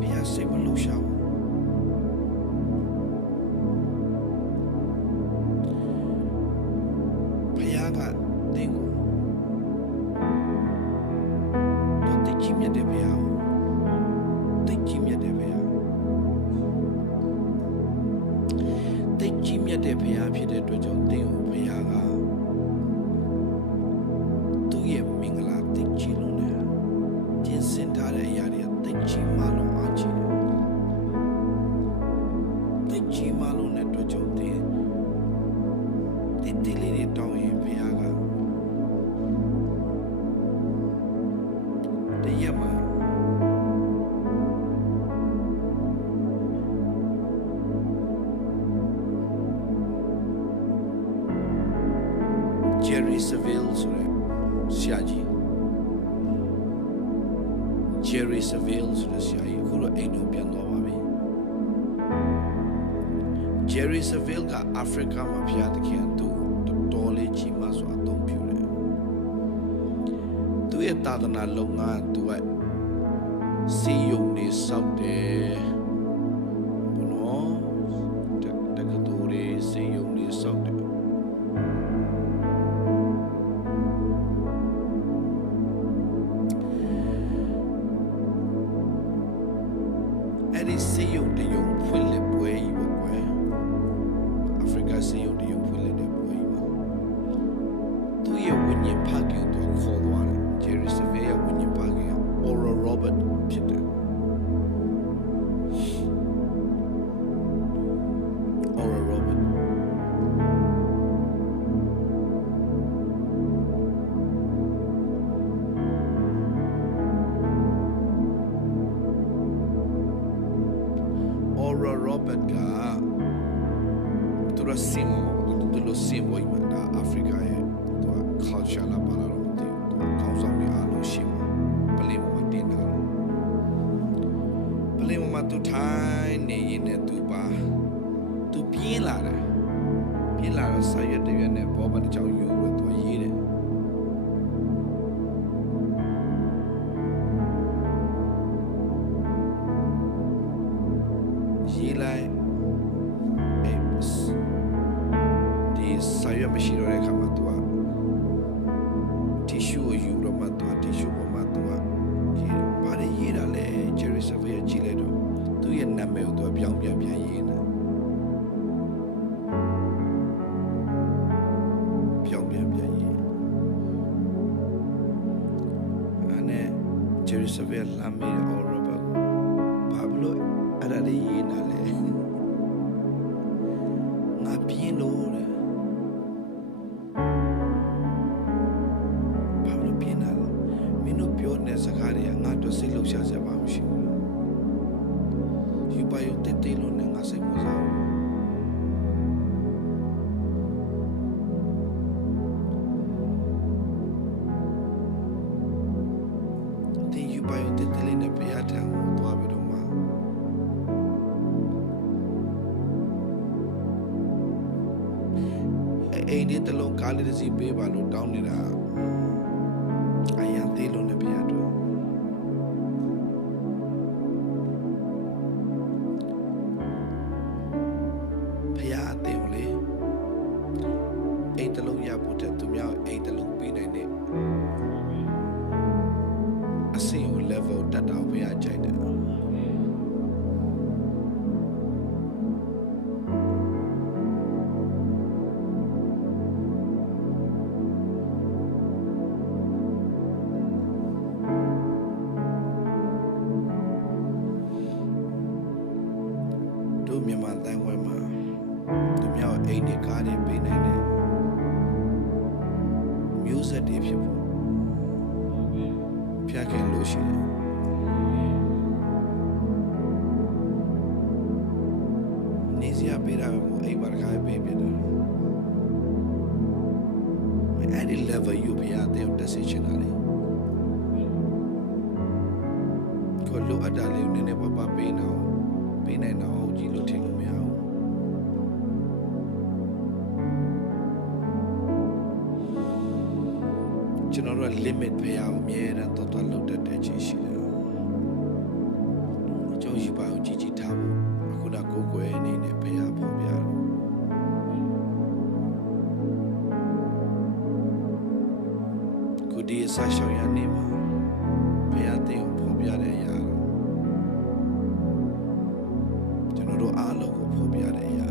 Piazza Malusha. Piaga Dingo. Don't take Jimmy de Beau. Take Jimmy de Beau. Take Jimmy de Beau, Peter to John Dingo, Piaga. Ye mingla tikchi lune jin sintare yari tikchi malo achi tikchi malo ne to jomte titili ni taw yin phaga tayama Jerry Seville Siaji Jerry Seville so the Siaji Kuro Aino Piano Baby Jerry Seville ka Africa Mafia the Kiantu to Tole Chimaso Atom Pure to a Tadana Longa to a see you need something Bono the Katuri see you need something see you the young Philip way Africa see you the young Philip way. 2 year when you pack you to a cold one, Jerry Sevilla when you pack you, or a Robert Peter. Or a Robert. Ora Robert ga to the simo to the simo in Africa to culture la pala to causa mi alo shima pale mo dinalo ကိုယူတော့မှသူတီရှူပေါ်မှာသူကဘာတွေရေးတာလဲဂျယ်ရီဆာဗီယာကြည့်လိုက်တော့သူရဲ့နာမည်ကိုသူပြောင်းပြန်ရေးနေပြောင်းပြန်ရေးအဲ့ဂျယ်ရီဆာဗီယာလာမီအော်ရောဘတ်ဘာလို့အဲ့ဒါလေးရေးနာလဲငါပြင်းလို့တဲ့ဘာလို့ပြင်းတာလဲမင်းတို့ပြောတဲ့စကားတွေကငါတို့စိတ်လှုပ်ရှားစရာဘာမှမရှိဘူးယူပါယုတက်တေးလို့နဲ့ငါစိတ်မစားဘူးတင်ယူပါယုတက်တေးလေးနဲ့ပြရတဲ့ဟိုသွားပြီးတော့မှအိမ်ဒီတလုံးကားလေးတစ်စီးပေးပါလို့တောင်းနေတာအရန်သေးလို့နဲ့ပြရတော့ဖျားအသေးကိုလေအိမ်တလုံးရဖို့တဲ့သူများအိမ်တလုံးပေးနိုင်တဲ့အဆင့်ကို level တက်တာဖျားကြိုက်တယ်မြန်မာတိုင်းဝဲမှာသူများအိမ်တွေကားတွေပေးနိုင်တဲ့မျိုးဆက်တွေဖြစ်ဖို့ဖျက်ခင်လို့ရှိတယ်နေစရာပေးတာပဲအိမ်မှာကားပေးပြတယ်အဲ့ဒီ level ယူပြရတဲ့တက်စီချင်တာလေကိုလိုအပ်တာလေးနည်းနည်းပါးပေးနေအောင်ပေးနိုင်တော့ကြည့်လို့ထင်လို့မရဘူးကျွန်တော်တို့ limit ဖျားအောင်အမြဲတမ်းတော်လောက်တဲ့ချင်းရှိတယ်ကျွန်တော်ရှိပါအောင်ကြည့်ထားဖို့အခုတော့ကိုယ်ကိုယ်အနေနဲ့ဖျားပေါ်ပြတော့ကိုဒီအစားရှောင်ရနေမှာဖျားတဲ့ပေါ်ပြတဲ့အရာအားလုံးကိုဖော်ပြတဲ့အရာ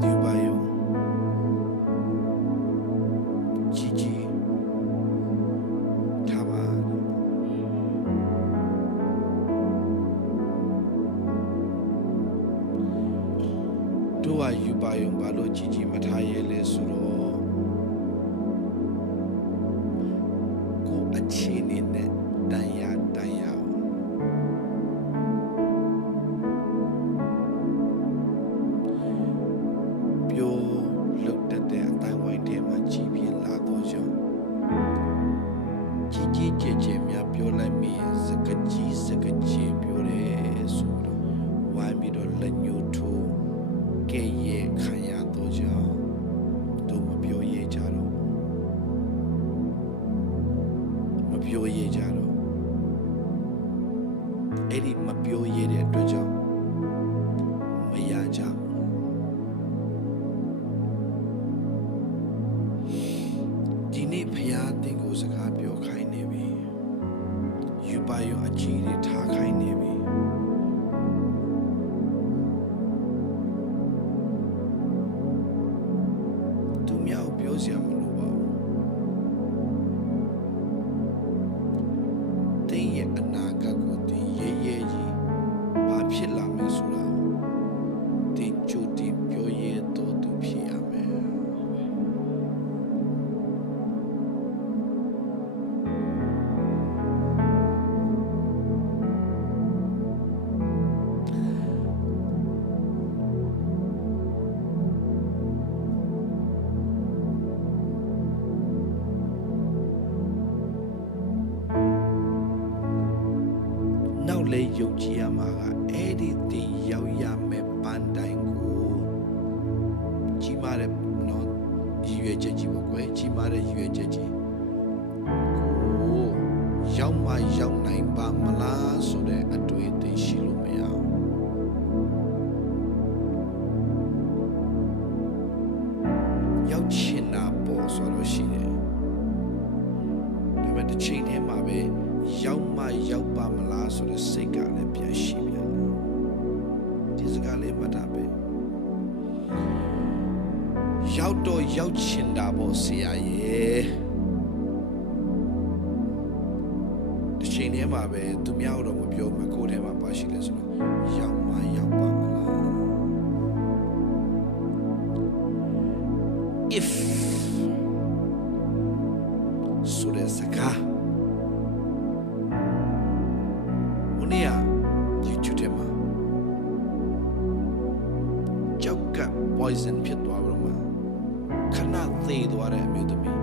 ဒီပါယုံကြီးထားပါတို့ကယူပါယုံဘာလို့ကြီးမထားရဲလဲဆိုတော့ကိုယ်အခြေအနေနဲ့တန်ရပြောလိုက်မိစကကြီးပြောတယ်ဆိုတော့ဝိုင်းပြီးတော့လက်ညှိုးထိုးကဲ့ရဲ့ခံရတော့ကြောင့်တို့မပြောရကြတော့အဲ့ဒီမပြောရတဲ့အတွက်ကြောင့်မရကြဒီနေ့ဖျားတင်ကိုစကားပြောခိုင်းနေပြီယူပါယုံအကြီးတွေထားခိုင်းနေပြီသူများကိုပြောစရာမလိုပါဘူးတင်းရဲ့အနာဂတ်ကိုတင်းရဲရဲကြီးဘာဖြစ်လာမယ်ဆိုတာတင်းကြိုတင်ပြောရဲတော့သူဖြစ်ရမယ်နောက်လေယုံကြည်ရမှာကအဲ့ဒီတင်ရောက်ရမယ်ပန်းတိုင်းကိုကြီးမားတဲ့နော်ရည်ရွယ်ချက်ကြီးပေါ့ကွယ်ကြီးမားတဲ့ရည်ရွယ်ချက်ကြီးကိုရောက်မှရောက်နိုင်ပါမလားဆိုတဲ့အတွေ့အကြုံရှိလို့မရဘူးရောက်ချင် နာပေါ်ဆိုတော့ရှိတယ်ဒါပေမဲ့တစ်ချိန်တည်းမှာပဲရောက်မှရောက်ပါမလားဆိုတဲ့စိတ်ကလည်းပြန်ရှိပြန်တယ်ဒီစကားလေးမှတ်ထားပဲရောက်တော့ရောက်ချင်တာပေါ့ဆရာရဲ့တစ်ချိန်တည်းမှာပဲသူများတော့မပြောမှကိုယ်ထဲမှာပါရှိလဲဆိုတော့ရောက်မှရောက်ပါမလား if ဆိုတဲ့စကားYouTube ထဲမှာကြောက်က poison ဖြစ်သွားတော့မှခဏသေးသွားတဲ့အမျိုးသမီး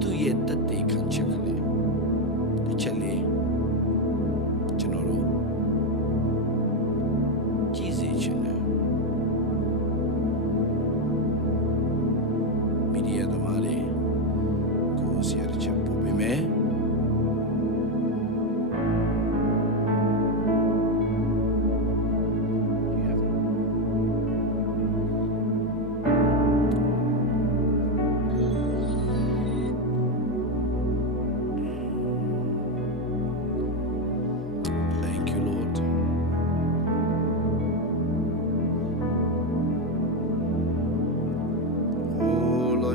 သူရဲ့တသက်ခံချက်ကလေးတစ်ချက်လေးကျွန်တော်တို့ကြည့်စေချင်တယ်မီဒီယာသမားတွေကိုဆရာတစ်ချက်ပို့ပေးမယ်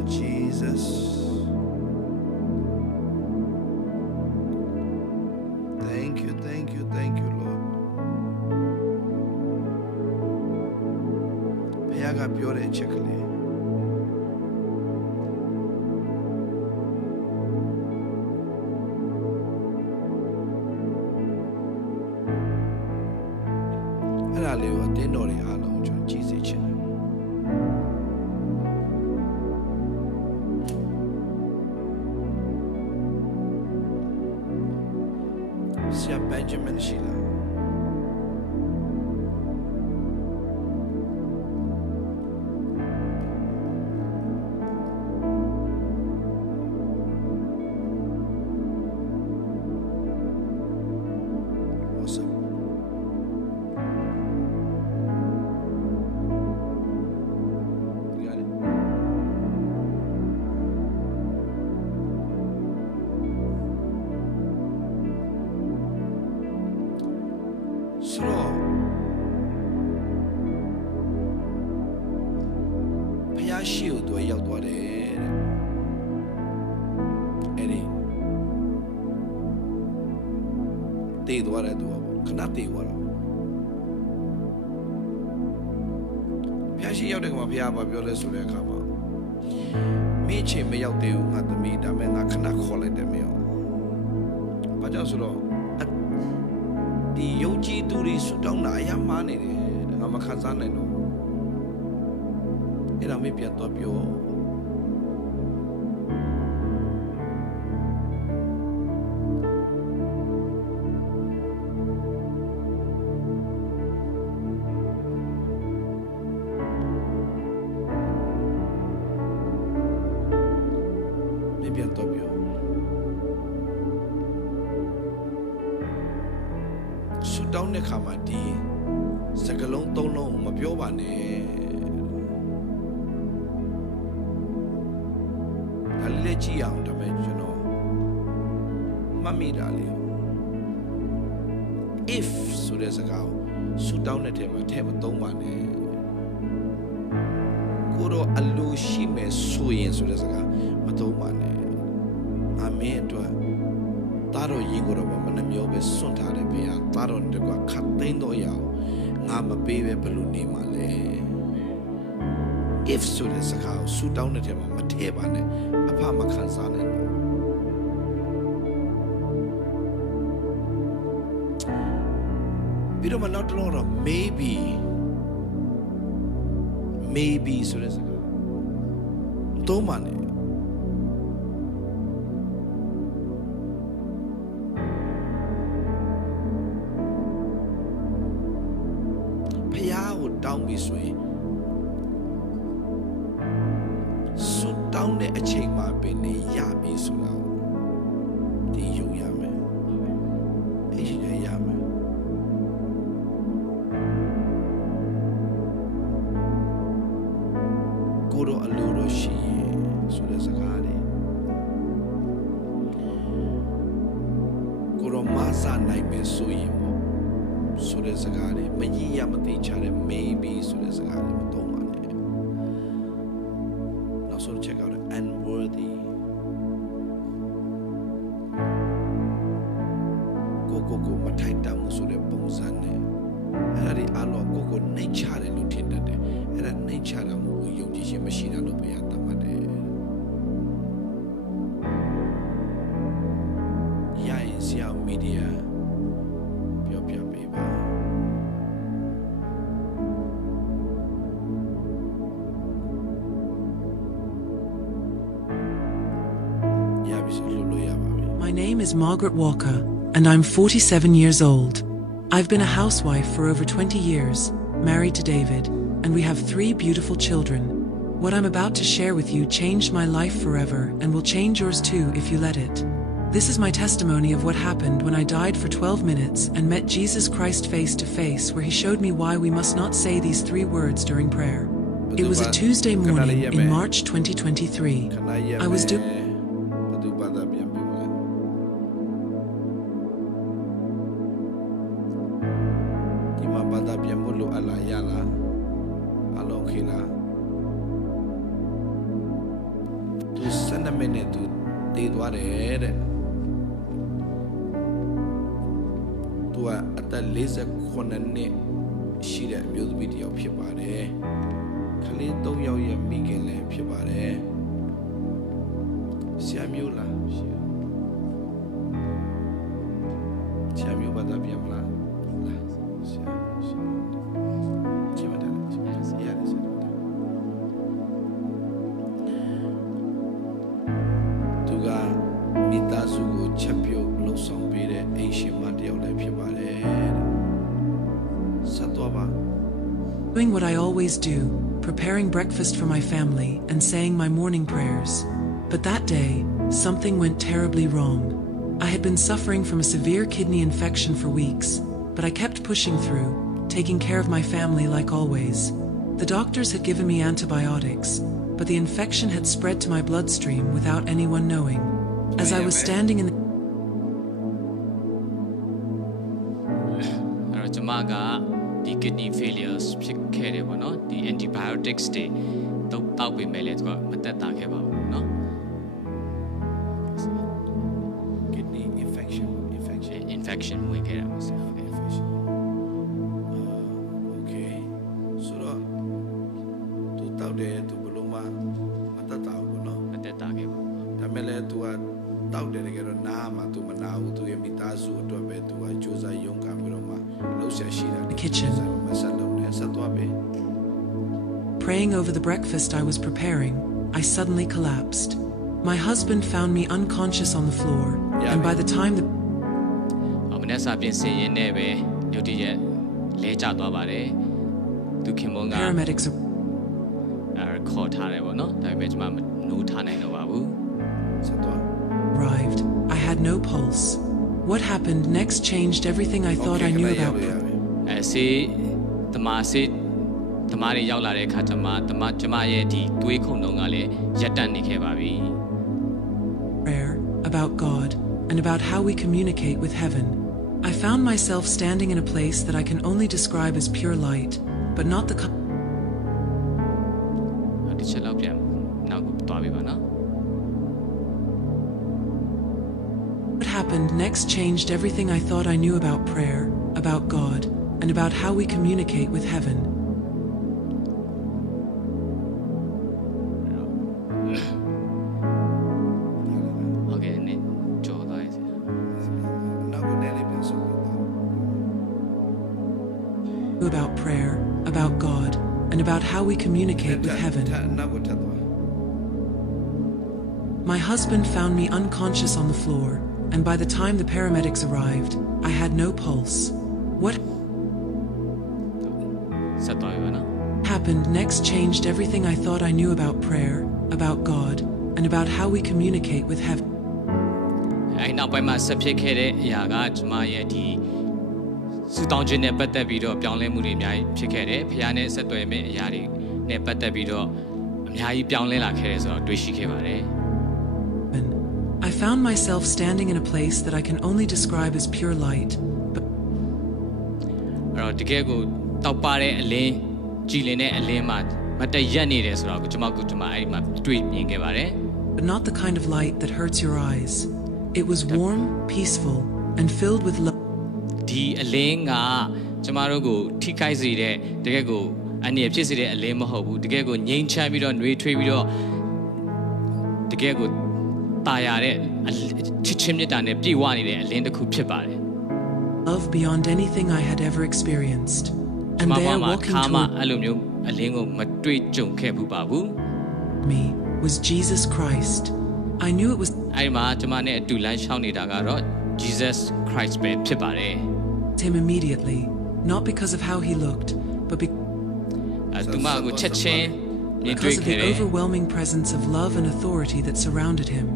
Jesus thank you Lord ဘုရားကပြောတဲ့အချက်ကလေးအဲ့ဒါလေးကိုအတင်းတော်တွေအားလုံးကျွန်တော်ကြည့်စေချင်တယ်ဆရာ Benjamin ရှိလားဆိုတော့ဖျားရှိကိုသူရောက်သွားတယ်တဲ့အဲ့ဒီတေးသွားတယ်သူကခဏတေးသွားတော့ဖျားရှိရောက်တဲ့ကမှာဖျားဘာပြောလဲဆိုတဲ့အခါမှာမင်းချင်းမရောက်သေးဘူးငါသမီးဒါမဲ့ငါခဏခေါ်လိုက်တယ်မင်းဘာကြောင့်ဆိုတော့ဒီယုံကြည်သူတွေဆူတောင်းတာအရမှားနေတယ်ငါမခံစားနိုင်တော့အဲ့ဒါမေးပြန်တော့ပြောမေးပြန်တော့ပြောတောင်းတဲ့ခါမှာဒီစကလုံးသုံးလုံးမပြောပါနဲ့ဒါလေးကြည့်အောင်ဒါပေမဲ့ကျွန်တော်မှတ်မိတာလေ if ဆိုတဲ့စကားကိုဆူတောင်းတဲ့ထဲမှာထည့်မသုံးပါနဲ့ကိုတော့အလိုရှိမယ်ဆိုရင်ဆိုတဲ့စကားမသုံးပါနဲ့အမင်းအတွက်သားတော်ရင်ကိုတော့မနှမျောပဲစွန့်ထားတယ်ဖေဟာသားတော်တကွာခတ်သိမ်းတော့ရအောင်ငါမပေးပဲဘယ်လိုနေမှာလဲ if ဆိုတဲ့စကားကိုဆူတောင်းတဲ့ထဲမှာမထည့်ပါနဲ့အဖမခံစားနိုင်ဘူးပြီးတော့မနောက်တော့ maybe ဆိုတဲ့စကားသုံးပါနဲ့တောင်းပြီးဆိုရင်ဆူတောင်းတဲ့အ အချိန်မှပင်နေရပြီဆိုတာဒီယုံရမယ်အဲ့ဒီရမယ်ကိုတော့အလိုတော့ရှိရဲ့ဆိုတဲ့စကားလေးကိုတော့မဆနိုင်မယ်ဆိုရင်ပေါ့ဆိုတဲ့စကားလေးမကြီးရမသိချတဲ့ maybe ဆိုတဲ့စကားလေးမသုံးပါနဲ့နောက်ဆုံး check out unworthy ကိုမထိုက်တန်မှုဆိုတဲ့ပုံစံနဲ့အဲ့ဒါဒီအလောကိုနှိမ်ချတယ်လို့ထင်တတ်တယ်အဲ့ဒါနှိမ်ချတာမှုကိုယုံကြည်ခြင်းမရှိတာလို့ဘုရားသတ်မှတ်တယ်ရရင်ဆရာမီဒီယာပြောပြပေးပါရပြီဆိုလို့ရပါပြီ My name is Margaret Walker and I'm 47 years old. I've been a housewife for over 20 years, married to David, and we have 3 beautiful children. What I'm about to share with you changed my life forever and will change yours too if you let it. This is my testimony of what happened when I died for 12 minutes and met Jesus Christ face to face, where he showed me why we must not say these 3 words during prayer. It was a Tuesday morning in March 2023. I wasသူကအသက်49နှစ်ရှိတဲ့အမျိုးသမီးတစ်ယောက်ဖြစ်ပါတယ်။ခလေး3ယောက်ရဲ့မိခင်လည်းဖြစ်ပါတယ်။ဆရာမျိုးလားဆရာမျိုးဘာသာပြန်မလားဆရာကျမတယ်ဆရာရတယ်သူကမိသားစုကိုချက်ပြုတ်လှုပ်ဆောင်ပေးတဲ့အိမ်ရှင်မတစ်ယောက်လည်းဖြစ်ပါတယ်ဆက်သွားပါ doing what I always do, preparing breakfast for my family and saying my morning prayers. But that day, something went terribly wrong. I had been suffering from a severe kidney infection for weeks, but I kept pushing through, taking care of my family like always. The doctors had given me antibiotics, but the infection had spread to my bloodstream without anyone knowing. As I was standing in the the kidney failures ဖြစ်ခဲ့တယ်ပေါ့နော်ဒီ antibiotics တွေတောက်ပေးမယ်လေသူကမတက်တာခဲ့ပါဘူးเนาะ kidney infection ဝင်ခဲ့တာပါဆရာ okay ဆိုတော့သူတောက်တယ်သူဘလို့မှမတက်တာဘူးเนาะမတက်တာခဲ့ပါဘူးဒါမဲ့လည်းသူကတောက်တယ်တကယ်တော့နားမှာသူမနာဘူးသူရဲ့မိသားစုအတွက်ပဲသူကစူးစမ်းရုန်းကန်ပြီးတော့မှလှုပ်ရှားရှိတာ kitchen. Praying over the breakfast I was preparing, I suddenly collapsed. My husband found me unconscious on the floor, and by the time the paramedics arrived, I had no pulse. What happened next changed everything I thought I knew about prayer. တမတွေရောက်လာတဲ့အခါကျမှကျမရဲ့ဒီတွေးခုန်တုံးကလည်းရပ်တန့်နေခဲ့ပါပြီ Prayer about God and about how we communicate with heaven. I found myself standing in a place that I can only describe as pure light, but not theဒီချက်လောက်ပြန်နောက်ကိုတွားပြီပါနော် What happened next changed everything I thought I knew about prayer, about God, and about how we communicate with heaven. About prayer, about God, and about how we communicate with heaven. My husband found me unconscious on the floor, and by the time the paramedics arrived, I had no pulse. What happened next changed everything I thought I knew about prayer, about God, and about how we communicate with heaven. အဲ့နောက်ပိုင်းမှာဆက်ဖြစ်ခဲ့တဲ့အရာကကျမရဲ့ဒီစူတောင်းခြင်းနဲ့ပတ်သက်ပြီးတော့ပြောင်းလဲမှုတွေအများကြီးဖြစ်ခဲ့တယ်ဖခင်နဲ့ဆက်သွယ်မဲ့အရာတွေနဲ့ပတ်သက်ပြီးတော့အများကြီးပြောင်းလဲလာခဲ့တယ်ဆိုတော့တွေ့ရှိခဲ့ပါတယ် I found myself standing in a place that I can only describe as pure light. But အဲ့တော့တကယ်ကိုတောက်ပတဲ့အလင်းကြည်လင်တဲ့အလင်းမှာမတည့်ရက်နေတယ်ဆိုတော့ကျမအဲ့ဒီမှာတွေ့မြင်ခဲ့ပါတယ် not the kind of light that hurts your eyes. It was warm, peaceful, and filled with love. ဒီအလင်းကကျမတို့ကိုထိခိုက်စေတဲ့တကယ်ကိုအနေဖြစ်စေတဲ့အလင်းမဟုတ်ဘူးတကယ်ကိုငြိမ်းချမ်းပြီးတော့နှွေးထွေးပြီးတော့တကယ်ကိုတာယာတဲ့ချစ်ချင်းမြတ်တာနဲ့ပြည့်ဝနေတဲ့အလင်းတစ်ခုဖြစ်ပါတယ် Love beyond anything I had ever experienced. And there walking ခါမှ toward အဲ့လိုမျိုးအလင်းကိုမတွေ့ကြုံခဲ့ဘူးပါဘူး me was Jesus Christ. I knew it was အဲ့ဒီမှာကျမနဲ့အတူလမ်းရှောင်နေတာကတော့ Jesus Christ ပဲဖြစ်ပါတယ် him immediately, not because of how he looked, but because သူမကိုချက်ချင်းမြင်တွေ့ of ခဲ့ the တယ် overwhelming presence of love and authority that surrounded him.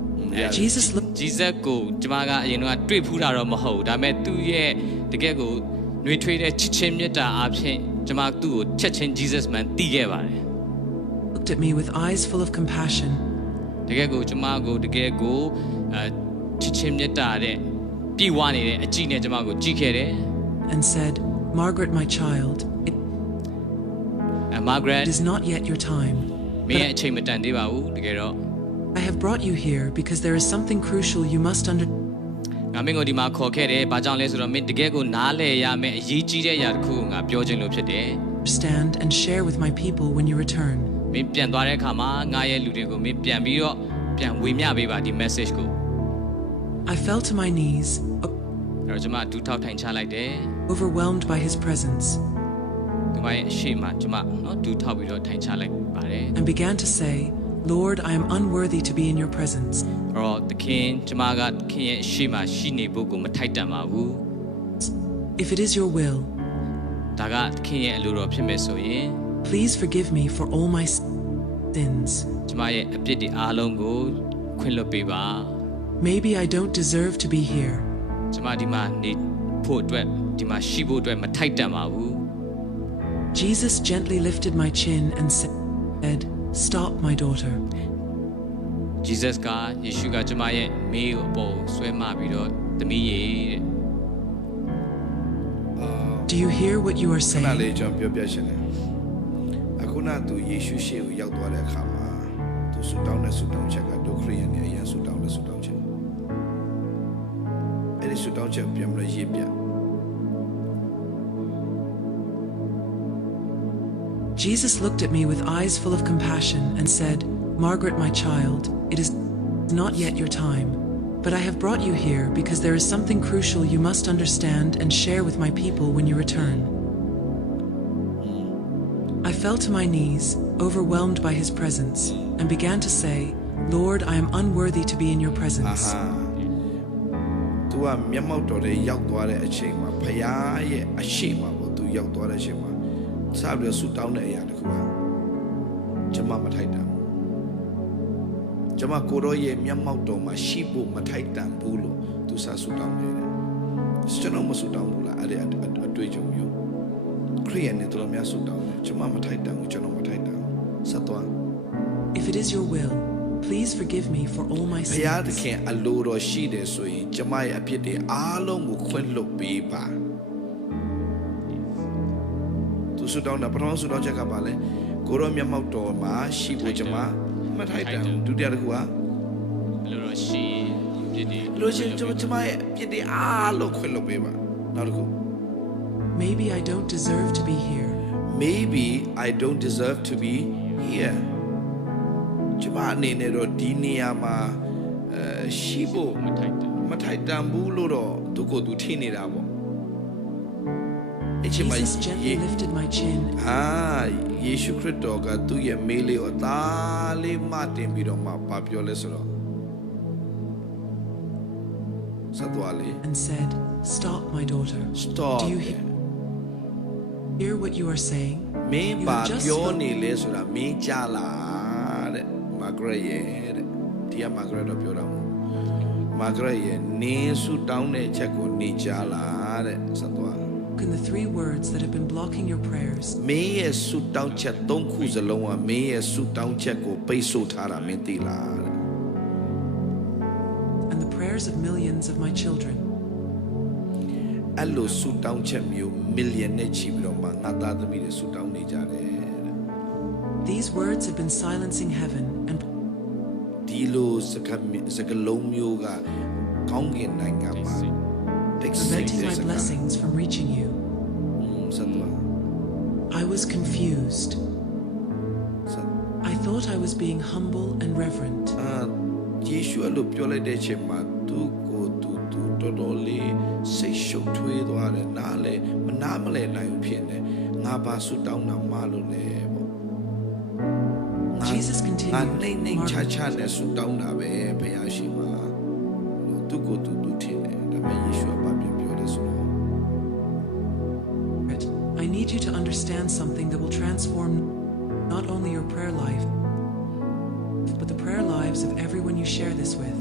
Jesus looked Jesus ကိုကျမကအရင်ကတွေ့ဖူးတာတော့မဟုတ်ဘူးဒါပေမဲ့သူ့ရဲ့တကယ်ကိုနှွေးထွေးတဲ့ချစ်ချင်းမြတ်တာအဖြစ်ကျမသူ့ကိုချက်ချင်း Jesus မှန်သိခဲ့ပါတယ် at me with eyes full of compassion တကယ်ကိုကျမကိုတကယ်ကိုချစ်ချင်းမြတ်တာတဲ့ပြည့်ဝနေတဲ့အကြည့်နဲ့ကျမကိုကြည့်ခဲ့တယ် and said, Margaret, my child, it Margaret is not yet your time. မင်းရဲ့အချိန်မတန်သေးပါဘူးတကယ်တော့ I have brought you here because there is something crucial you must ငါမင်းကိုဒီမှာခေါ်ခဲ့တယ်ဘာကြောင့်လဲဆိုတော့မင်းတကယ်ကိုနားလည်ရမယ်အရေးကြီးတဲ့အရာတစ်ခုကိုငါပြောချင်လို့ဖြစ်တယ် understand and share with my people when you return. မင်းပြန်သွားတဲ့အခါမှာငါရဲ့လူတွေကိုမင်းပြန်ပြီးတော့ပြန်ဝေမျှပေးပါဒီ message ကို I fell to my knees, အဲ့တော့ကျမဒူးထောက်ထိုင်ချလိုက်တယ် overwhelmed by his presence, ဒီမှာရဲ့အရှိမကျမနော်ဒူးထောက်ပြီးတော့ထိုင်ချလိုက်ပါတယ် and began to say, Lord, I am unworthy to be in your presence. အဲ့တော့သခင်ကျမကသခင်ရဲ့အရှိမရှိနေဖို့ကိုမထိုက်တန်ပါဘူး If it is your will, ဒါကသခင်ရဲ့အလိုတော်ဖြစ်မယ်ဆိုရင် please forgive me for all my sins. ကျမရဲ့အပြစ်တွေအားလုံးကိုခွင့်လွှတ်ပေးပါ Maybe I don't deserve to be here, ကျမဒီမှာနေဖို့အတွက်ဒီမှာရှိဖို့အတွက်မထိုက်တန်ပါဘူး Jesus gently lifted my chin and said, Stop, my daughter. Jesus ကယေရှုကကျမရဲ့မေးကိုအပေါ်ဆွဲမပြီးတော့သမီးရေတဲ့ Do you hear what you are ခဏ saying? လေးကျွန်တော်ပြောပြချင်တယ်အခုနသူယေရှုရှေ့ကိုရောက်သွားတဲ့အခါမှာသူဆူတောင်းတဲ့ဆူတောင်းချက်ကဒုခရိယန်နဲ့အရင်ဆူတောင်းတဲ့ဆူတောင်းချက်အဲ့ဒီဆူတောင်းချက်ပြန်ပြီးရေးပြ Jesus looked at me with eyes full of compassion and said, Margaret, my child, it is not yet your time, but I have brought you here because there is something crucial you must understand and share with my people when you return. I fell to my knees, overwhelmed by his presence, and began to say, Lord, I am unworthy to be in your presence. သူကမျက်မှောက်တော်ထဲရောက်သွားတဲ့အချိန်မှာဖခင်ရဲ့အရှိမပေါ့သူရောက်သွားတဲ့အချိန်မှာစပြီးတော့ဆူတောင်းတဲ့အရာတစ်ခုကကျွန်မမထိုက်တန်ဘူးကျွန်မကိုရောရဲ့မျက်မှောက်တော်မှာရှိဖို့မထိုက်တန်ဘူးလို့သူစဆူတောင်းနေတယ်ကျွန်တော်မဆူတောင်းဘူးလားအဲ့ဒီအတွေ့အကြုံမျိုးခရိယန်နဲ့တော်များဆူတောင်းတယ်ကျွန်မမထိုက်တန်ဘူးကျွန်တော်မထိုက်တန်ဘူးဆက်သွား If it is your will, please forgive me for all my ဖခင်သ sins. ခင်အလိုတော်ရှိတယ်ဆိုရင်ကျွန်မရဲ့အပြစ်တွေအားလုံးကိုခွင့်လွှတ်ပေးပါသူဆူတောင်းတာပထမဆူတောင်းချက်ကပါလဲကိုရောမျက်မှောက်တော်မှာရှိဖို့ကျွန်မမထိုက်တန်ဘူးဒုတိယတစ်ခုက အဲ့လိုတော့ရှိပြစ်တွေ လို့ရှိရင်ကျွန်မရဲ့အပြစ်တွေအားလုံးခွင့်လွှတ်ပေးပါနောက်တစ်ခု Maybe I don't deserve to be here. Maybe I don't deserve to be here ကျွန်မအနေနဲ့တော့ဒီနေရာမှာရှိဖို့ မထိုက်တန် မထိုက်တန်ဘူးလို့တော့သူကိုယ်သူထင်နေတာပေါ့အဲ့ချိန်မှာ Jesus gently lifted my chin ယေရှုခရစ်တော်ကသူ့ရဲ့မေးလေးကိုအသားလေးမတင်ပြီးတော့မှဘာပြောလဲဆိုတော့ဆက်သွားလေ and said, Stop, my daughter. Stop Do you hear what you are saying? မင်းဘာပြောနေလဲဆိုတာမင်းကြားလားတဲ့မာဂရက်ရဲ့တဲ့ Tia Margaret of Yoram. Margaret, Nesu down a check on Nijala, Satwa. In the 3 words that have been blocking your prayers. May a suit down check, don't cruise alone, may a suit down check or peso tara mentila. And the prayers of millions of my children. Allo suit down check you, million chibro, not that the media suit down Nijare. These words have been silencing heaven and Dilo Zakalom Yoga, Kongin Nangama. Preventing my blessings from reaching you. I was confused. I thought I was being humble and reverent. Yeshua Lupiola de Chema, to go to Dodoli, say show to it or Nale, Manamale Naupine, Nabasu down a Malone. Jesus continued. Name Chachane Sudauna, Payashima, to go to Dutine. I need you to understand something that will transform not only your prayer life, but the prayer lives of everyone you share this with.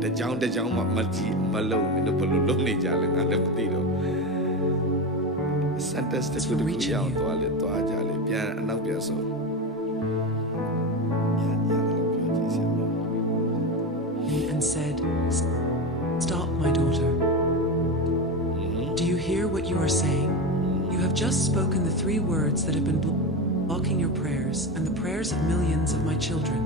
The John Malone, the Polone Jalan, and the Potito. Santas to reach out to Ajali, Pian and Napiaso. And said, "Stop, my daughter. Do you hear what you are saying? You have just spoken the 3 words that have been blocking your prayers and the prayers of millions of my children.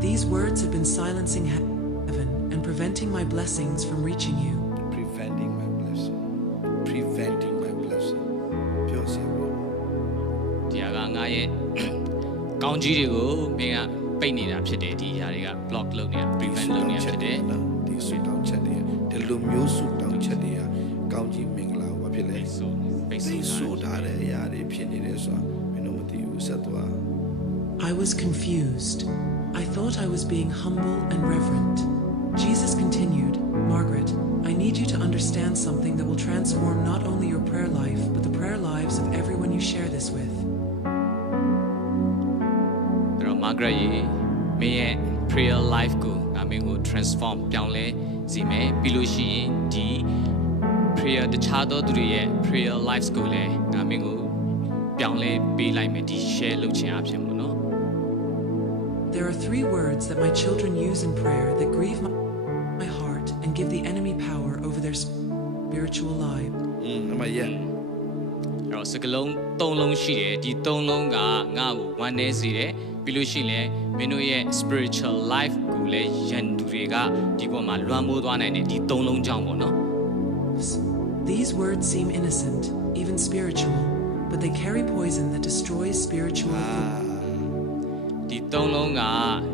These words have been silencing heaven and preventing my blessings from reaching you." Preventing my blessing. Preventing my blessing. Pure simple. Diaga ngaye kaunjiတွေကိုမင်းကပိတ်နေတာဖြစ်တယ်ဒီຢာတွေက block လုပ်နေတာ prevent လုပ်နေတာဖြစ်တယ်ဒီဆူတောင်းချက်တွေဒီလိုမျိုးဆူတောင်းချက်တွေကကောင်းကြီးမင်္ဂလာဘာဖြစ်လဲပိတ်ဆို့ထားတဲ့အရာတွေဖြစ်နေတယ်ဆိုတာမင်းတို့မသိဘူးဆက်သွား I was confused. I thought I was being humble and reverent. Jesus continued, "Margaret, I need you to understand something that will transform not only your prayer life, but the prayer lives of everyone you share this with." Margaret မင်းရဲ့ prayer life ကိုငါမင်းကို transform ပြောင်းလဲစေမယ်ပြီးလို့ရှိရင်ဒီ prayer တခြားသောသူတွေရဲ့ prayer lives ကိုလည်းငါမင်းကိုပြောင်းလဲပေးလိုက်မယ်ဒီ share လုပ်ခြင်းအဖြစ်ပေါ့နော် There are 3 words that my children use in prayer that grieve my heart and give the enemy power over their spiritual life. အမရဲ့အဲ့တော့စကလုံး3လုံးရှိတယ်ဒီ3လုံးကငါ့ကိုဝမ်းနည်းစေတယ်ပြီးလို့ရှိရင်လည်းမင်းတို့ရဲ့ spiritual life ကိုလည်းယန်သူတွေကဒီပေါ်မှာလွှမ်းမိုးသွားနိုင်တယ်ဒီ3လုံးကြောင့်ပေါ့နော် These words seem innocent, even spiritual, but they carry poison that destroys spiritual. ဒီ3လုံးက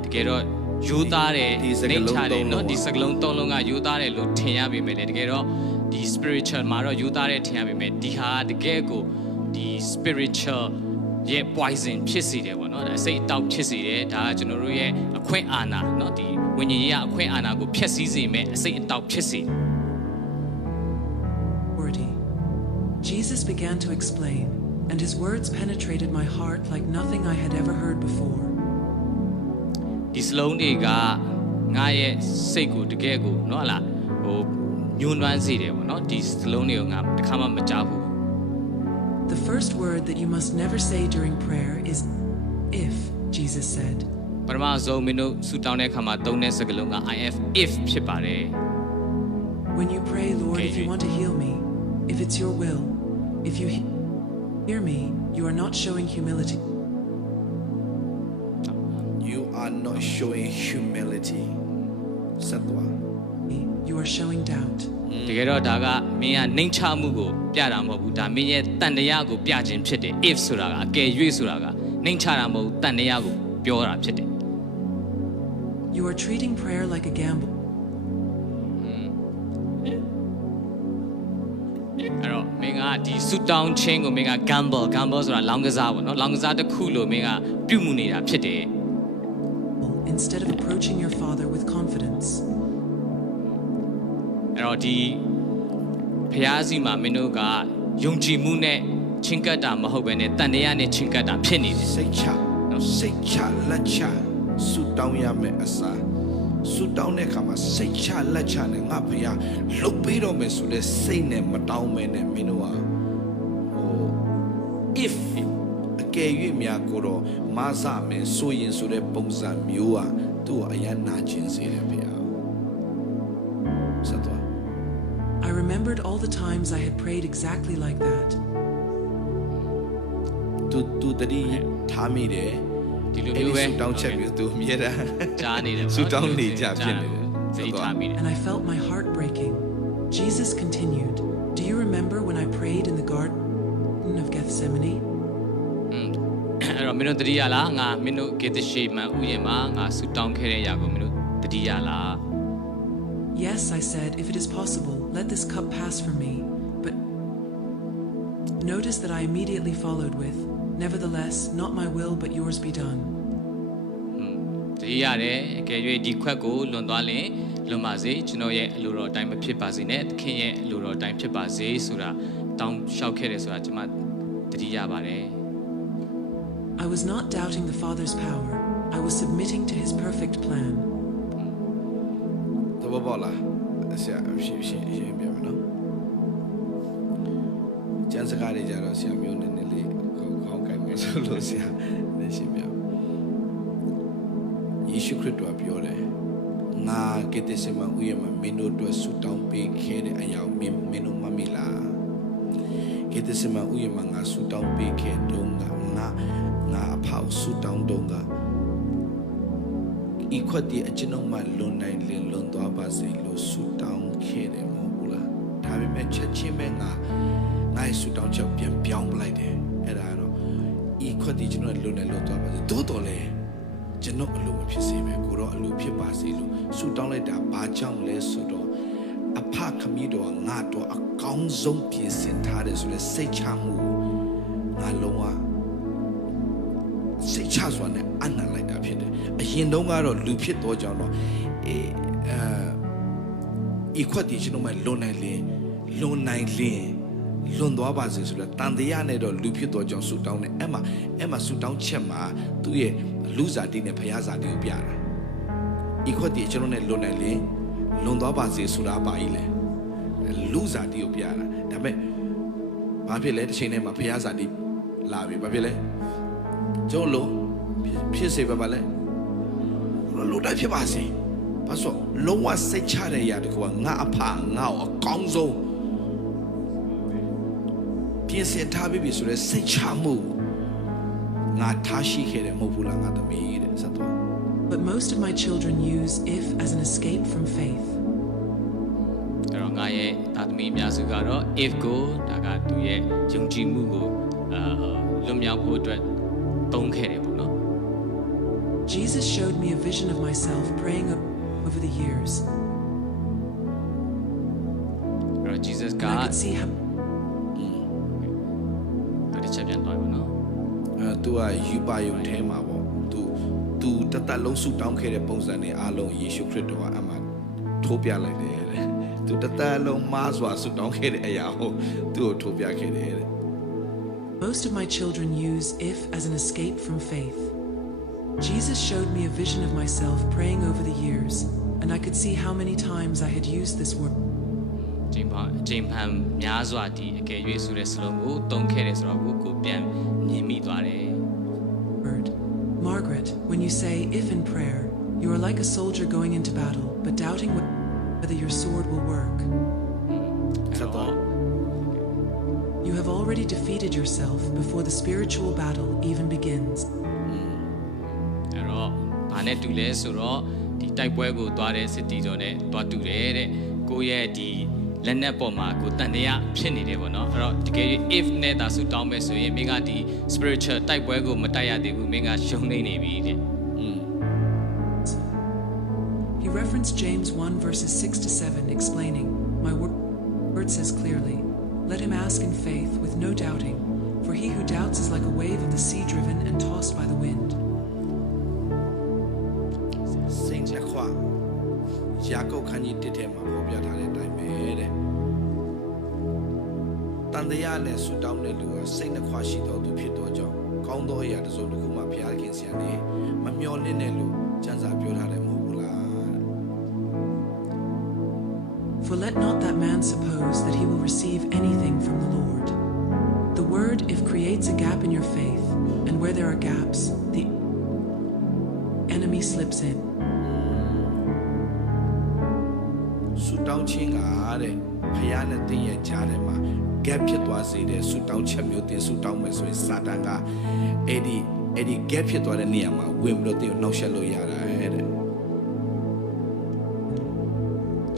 တကယ်တော့ယူသားတယ်နှိမ့်ချတယ်เนาะဒီစကလုံး3လုံးကယူသားတယ်လို့ထင်ရပေမဲ့လည်းတကယ်တော့ဒီ spiritual မှာတော့ယူသားတယ်ထင်ရပေမဲ့ဒီဟာတကယ်ကိုဒီ spiritual ရဲ့ poison ဖြစ်စေတယ်ပေါ့နော်ဒါစိတ်အတောက်ဖြစ်စေတယ်ဒါကကျွန်တော်တို့ရဲ့အခွင့်အာဏာเนาะဒီဝိညာဉ်ရေးအခွင့်အာဏာကိုဖျက်ဆီးစေမဲ့အစိတ်အတောက်ဖြစ်စေ Jesus began to explain, and his words penetrated my heart like nothing I had ever heard before. ဒီစလုံးတွေကငါရဲ့စိတ်ကိုတကယ်ကိုเนาะလားဟိုညှိုးနှွမ်းစေတယ်ပေါ့เนาะဒီစလုံးတွေကိုငါတစ်ခါမှမကြားဘူး The first word that you must never say during prayer is if, Jesus said. ပထမဆုံးမင်းတို့ဆူတောင်းတဲ့အခါမှာသုံးတဲ့စကားလုံးက if ဖြစ်ပါတယ် When you pray, Lord, if you want to heal me, if it's your will, if you hear me, you are not showing humility. You are not showing humility. Satwa. You are showing doubt. တကယ်တော့ဒါကမင်းကနှိမ်ချမှုကိုပြတာမဟုတ်ဘူးဒါမင်းရဲ့တန်တရားကိုပြခြင်းဖြစ်တယ် if ဆိုတာကအကယ်၍ဆိုတာကနှိမ်ချတာမဟုတ်တန်တရားကိုပြောတာဖြစ်တယ် You are treating prayer like a gamble. အဲ့တော့မင်းကဒီဆူတောင်းခြင်းကိုမင်းက gamble ဆိုတာလောင်းကစားပေါ့နော်လောင်းကစားတစ်ခုလို့မင်းကပြုမှုနေတာဖြစ်တယ် Instead of approaching your father with confidence. အဲ့တော့ဒီဖျားစီမှာမင်းတို့ကယုံကြည်မှုနဲ့ချင်းကပ်တာမဟုတ်ဘဲနဲ့တန်တရားနဲ့ချင်းကပ်တာဖြစ်နေတယ် စိတ်ချ နော် စိတ်ချလက်ချဆူတောင်းရမယ်အစားဆူတောင်းတဲ့အခါမှာစိတ်ချလက်ချနဲ့ငါဖေဟာလှုပ်ပေးတော့မယ်ဆိုတဲ့စိတ်နဲ့မတောင်းမဲနဲ့မင်းတို့ဟာif အကယ်၍များကိုတော့မဆမယ်ဆိုရင်ဆိုတဲ့ပုံစံမျိုးဟာသူ့အရန်နာကျင်စေတယ်ဖေဟာဆက်သွား I remembered all the times I had prayed exactly like that. သူတတိထားမိတယ် ဒီလိုမျိုးပဲ ဆူတောင်းချက်မျိုးသူအမြဲတမ်း ကြားနေတယ် ဆူတောင်းနေကြဖြစ်နေတယ် သတိထားမိတယ် And I felt my heart breaking. Jesus continued, "Do you remember when I prayed in the Garden of Gethsemane?" အဲ့တော့မင်းတို့တတိယလားငါမင်းတို့ဂေသရှိမန်ဥယျာဉ်မှာငါဆူတောင်းခဲ့တဲ့အရာကိုမင်းတို့တတိယလား Yes, I said, if it is possible, let this cup pass from me. But notice that I immediately followed with, "Nevertheless, not my will, but yours be done." တတိယတယ်အကယ်၍ဒီခွက်ကိုလွန်သွားရင်လွန်ပါစေကျွန်တော်ရဲ့အလိုတော်အတိုင်းမဖြစ်ပါစေနဲ့သခင်ရဲ့အလိုတော်အတိုင်းဖြစ်ပါစေဆိုတာတောင်းလျှောက်ခဲ့တယ်ဆိုတာကျွန်မတတိယပါတယ် I was not doubting the Father's power. I was submitting to his perfect plan. သဘောပေါက်လားဆရာရှင်းပြမယ်နော်ကျန်စကားတွေကြတော့ဆရာမျိုးနည်းနည်းလေးခေါင်းကိုက်မယ်ဆိုလို့ဆရာနည်းရှင်းပြယေရှုခရစ်တော်ပြောတယ်ငါဂေသရှမန်ဥယျာဉ်မှာမင်းတို့အတွက်ဆူတောင်းပေးခဲ့တဲ့အရာမင်းတို့မမိလားဂေသရှမန်ဥယျာဉ်မှာငါဆူတောင်းပေးခဲ့တုန်းကငါအဖောက်ဆူတောင်းတုန်းကဤခွက်ဒီအကျွန်ုပ်မှလွန်နိုင်လင်လွန်သွားပါစေလို့ဆူတောင်းခဲ့တယ်မဟုတ်ဘူးလားဒါပေမဲ့ချက်ချင်းပဲငါရဲ့ဆူတောင်းချက်ပြန်ပြောင်းပလိုက်တယ်အဲ့ဒါတော့ဤခွက်ဒီကျွန်တော်လွန်နိုင်လွန်သွားပါစေတိုးတော်လဲကျွန်တော်အလိုမဖြစ်စေပဲကိုတော့အလိုဖြစ်ပါစေလို့ဆူတောင်းလိုက်တာဘာကြောင့်လဲဆိုတော့အဖခမည်းတော်ငါတော့အကောင်းဆုံးပြင်ဆင်ထားတယ်ဆိုလဲစိတ်ချမှုငါလုံးဝစိတ်ချစွာနဲ့အနံ့လိုက်တာဖြစ်တယ်အရင်တုန်းကတော့လူဖြစ်တော့ကြောင်းတော့ဤခွက်ဒီကျွန်တော်မှလွန်နိုင်လင်လွန်သွားပါစေဆိုတော့တန်တရားနဲ့တော့လူဖြစ်တော့ကြောင်းဆူတောင်းတယ်အဲ့မှာဆူတောင်းချက်မှာသူ့ရဲ့လူစားတိနဲ့ဖျားစားတိကိုပြတာဤခွက်ဒီကျွန်တော်နဲ့လွန်နိုင်လင်လွန်သွားပါစေဆိုတာပါကြီးလေလူစားတိကိုပြတာဒါပေမဲ့ဘာဖြစ်လဲတစ်ချိန်တည်းမှာဖျားစားတိလာပြီဘာဖြစ်လဲကျွန်တော်ဖြစ်စေပါလဲလို့တိုင်းဖြစ်ပါစေဘာလို့လုံးဝစိတ်ချတဲ့ຢာတကူကငါအဖငါ့ကိုအကောင်းဆုံးပြင်ဆင်ထားပြီဆိုတော့စိတ်ချမှုငါထားရှိခဲ့တယ်မဟုတ်ဘူးလားငါသမီးတဲ့ဆက်သွား But most of my children use if as an escape from faith. အဲ့တော့ငါရဲ့သားသမီးအများစုကတော့ if ကိုဒါကသူရဲ့ယုံကြည်မှုကိုလွတ်မြောက်ဖို့အတွက်သုံးခဲ့တယ်ပေါ့နော် Jesus showed me a vision of myself praying over the years. အဲ့တော့ Jesus က And I could see how ဒီချက်ပြန်တော့ပေါ့နော် သူကယူပါယုံထဲမှာပေါ့သူတသက်လုံးဆူတောင်းခဲ့တဲ့ပုံစံနဲ့အားလုံးယေရှုခရစ်တော်ကအမှထိုးပြလိုက်တယ်တဲ့သူတသက်လုံးမားစွာဆူတောင်းခဲ့တဲ့အရာကိုသူ့ကိုထိုးပြခဲ့တယ်တဲ့ most of my children use if as an escape from faith. Jesus showed me a vision of myself praying over the years, and I could see how many times I had used this word. ဂျိမ်ဖန်များစွာဒီအကယ်၍ဆိုတဲ့စလုံးကိုသုံးခဲ့တယ်ဆိုတော့ကိုပြန်မြင်မိသွားတယ် Margaret, when you say if in prayer, you are like a soldier going into battle, but doubting whether your sword will work. You have already defeated yourself before the spiritual battle even begins. အဲ့တော့ဘာနဲ့တူလဲဆိုတော့ဒီတိုက်ပွဲကိုသွားတဲ့စစ်တီတော်နဲ့တွားတူတယ်တဲ့ကိုရဲ့ဒီလက်နက်ပေါ်မှာကိုတန်တရားဖြစ်နေတယ်ပေါ့နော်အဲ့တော့တကယ် if နဲ့ဒါဆိုတောင်းမယ်ဆိုရင်မင်းကဒီ spiritual တိုက်ပွဲကိုမတိုက်ရသေးဘူးမင်းကရှုံးနေပြီတဲ့ He referenced James 1 verses 6 to 7 explaining, "My word says clearly, let him ask in faith with no doubting, for he who doubts is like a wave of the sea driven and tossed by the wind." စိတ်နှခွယာကုပ်ခန်းကြီးတစ်ထဲမှာပေါ်ပြထားတဲ့အတိုင်းပဲတဲ့တန်တရားနဲ့ဆူတောင်းတဲ့လူကစိတ်နှခွရှိတော်သူဖြစ်တော်ကြောင့် ကောင်းသောအရာတစ်စုံတစ်ခုမှဘုရားခင်ဆရာနေမမျော်လင့်တဲ့လို့ကျမ်းစာပြောထားတယ်မဟုတ်ဘူးလား For let not that man suppose that he will receive anything from the Lord. The word if creates a gap in your faith, and where there are gaps, the enemy slips in. ဆူတောင်းခြင်းကတဲ့ဘုရားနဲ့တင်းရဲ့ကြားထဲမှာ gap ဖြစ်သွားစေတဲ့ဆူတောင်းချက်မျိုးတင်ဆူတောင်းမယ်ဆိုရင်စာတန်ကအဲ့ဒီ gap ဖြစ်သွားတဲ့နေရာမှာဝင်ပြီးတော့တင်းကိုနှောက်ယှက်လို့ရတာတဲ့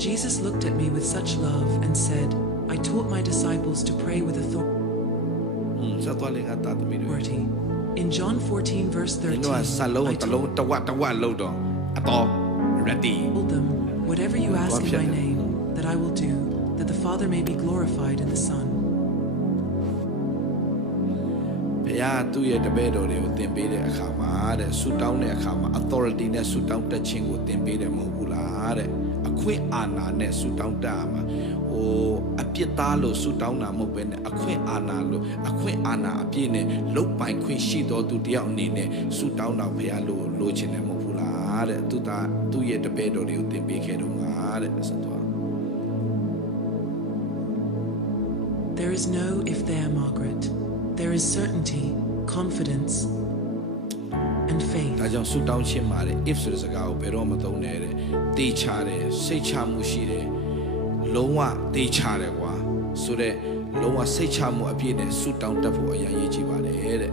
Jesus looked at me with such love and said, I taught my disciples to pray with ဆက်သွားလင်ကတာသမီးတွေ authority. In John 14 verse ဒီတော့ 13, ဆလုံး I တလုံးတဝက်လို့တော့အတော် ready told them, whatever you ask in my name, that I will do, that the Father may be glorified in the Son. ဘုရားသူ့ရဲ့တပည့်တော်တွေကိုသင်ပေးတဲ့အခါမှာတဲ့ဆူတောင်းတဲ့အခါမှာ authority နဲ့ဆူတောင်းတတ်ခြင်းကိုသင်ပေးတယ်မဟုတ်ဘူးလားတဲ့အခွင့်အာဏာနဲ့ဆူတောင်းတတ်ရမှာအပြစ်သားလို့ဆူတောင်းတာမဟုတ်ပဲနဲ့အခွင့်အာဏာလို့အခွင့်အာဏာအပြည့်နဲ့လုတ်ပိုင်ခွင့်ရှိတော်သူတယောက်အနေနဲ့ဆူတောင်းတော့ဘုရားလိုချင်တယ်မဟုတ်ဘူးလားတဲ့သူ့ရဲ့တပည့်တော်တွေကိုသင်ပေးခဲ့တော့ငါတဲ့ဆက်သွား There is no if there, Margaret. There is certainty, confidence, and faith. ဒါကြောင့်ဆူတောင်းခြင်းမှာတဲ့ if ဆိုတဲ့စကားကိုဘယ်တော့မသုံးနဲ့တဲ့တေးချတယ်စိတ်ချမှုရှိတယ်လုံးဝတေးချတယ်ကွာဆိုတဲ့လုံးဝစိတ်ချမှုအပြည့်နဲ့ဆူတောင်းတတ်ဖို့အရင်ရည်ကြည့်ပါတယ်တဲ့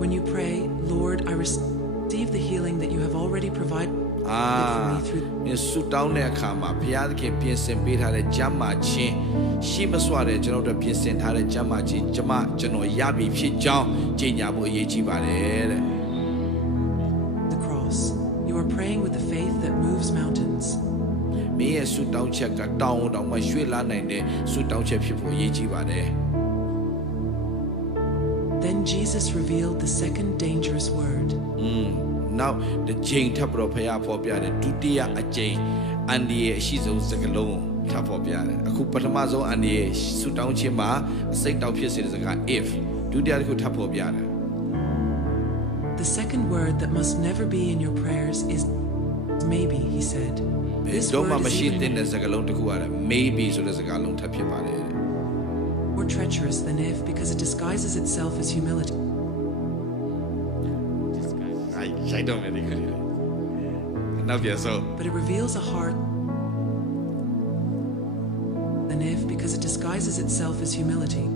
When you pray, Lord, I receive the healing that you have already provided for me through ဒီဆူတောင်းတဲ့အခါမှာဘုရားသခင်ပြင်ဆင်ပေးထားတဲ့ကျမ်းမာခြင်းရှိမစွာတဲ့ကျွန်တော်တို့ပြင်ဆင်ထားတဲ့ကျမ်းမာခြင်းကျွန်တော်ရပြီဖြစ်ကြောင်းကြေညာဖို့အရေးကြီးပါတယ်တဲ့ the cross. You are praying with the faith that moves mountains. မင်းရဲ့ဆူတောင်းချက်ကတောင်းမှရွှေ့လာနိုင်တဲ့ဆူတောင်းချက်ဖြစ်ဖို့အရေးကြီးပါတယ် Then Jesus revealed the second dangerous word. Now the chain ထပ်ပြီးတော့ဖရားဖော်ပြတယ်ဒုတိယအကျိန်အန်ဒီရဲ့အရှိဆုံးစကားလုံးထပ်ဖော်ပြတယ်အခုပထမဆုံးအန်ဒီရဲ့ဆူတောင်းခြင်းမှာအစိတ်တောက်ဖြစ်စေတဲ့စကား if ဒုတိယတစ်ခုထပ်ဖော်ပြတယ် The second word that must never be in your prayers is maybe, he said. This တော့မှ word မ is ရှိ even တဲ့စကားလုံးတစ်ခုကလည်း maybe ဆိုတဲ့စကားလုံးထပ်ဖြစ်ပါတယ်တဲ့ more treacherous than if because it disguises itself as humility. ရိုက်တော့မယ်ဒီကလေးနောက်ပြန်ဆုံး But it reveals a heart than if because it disguises itself as humility.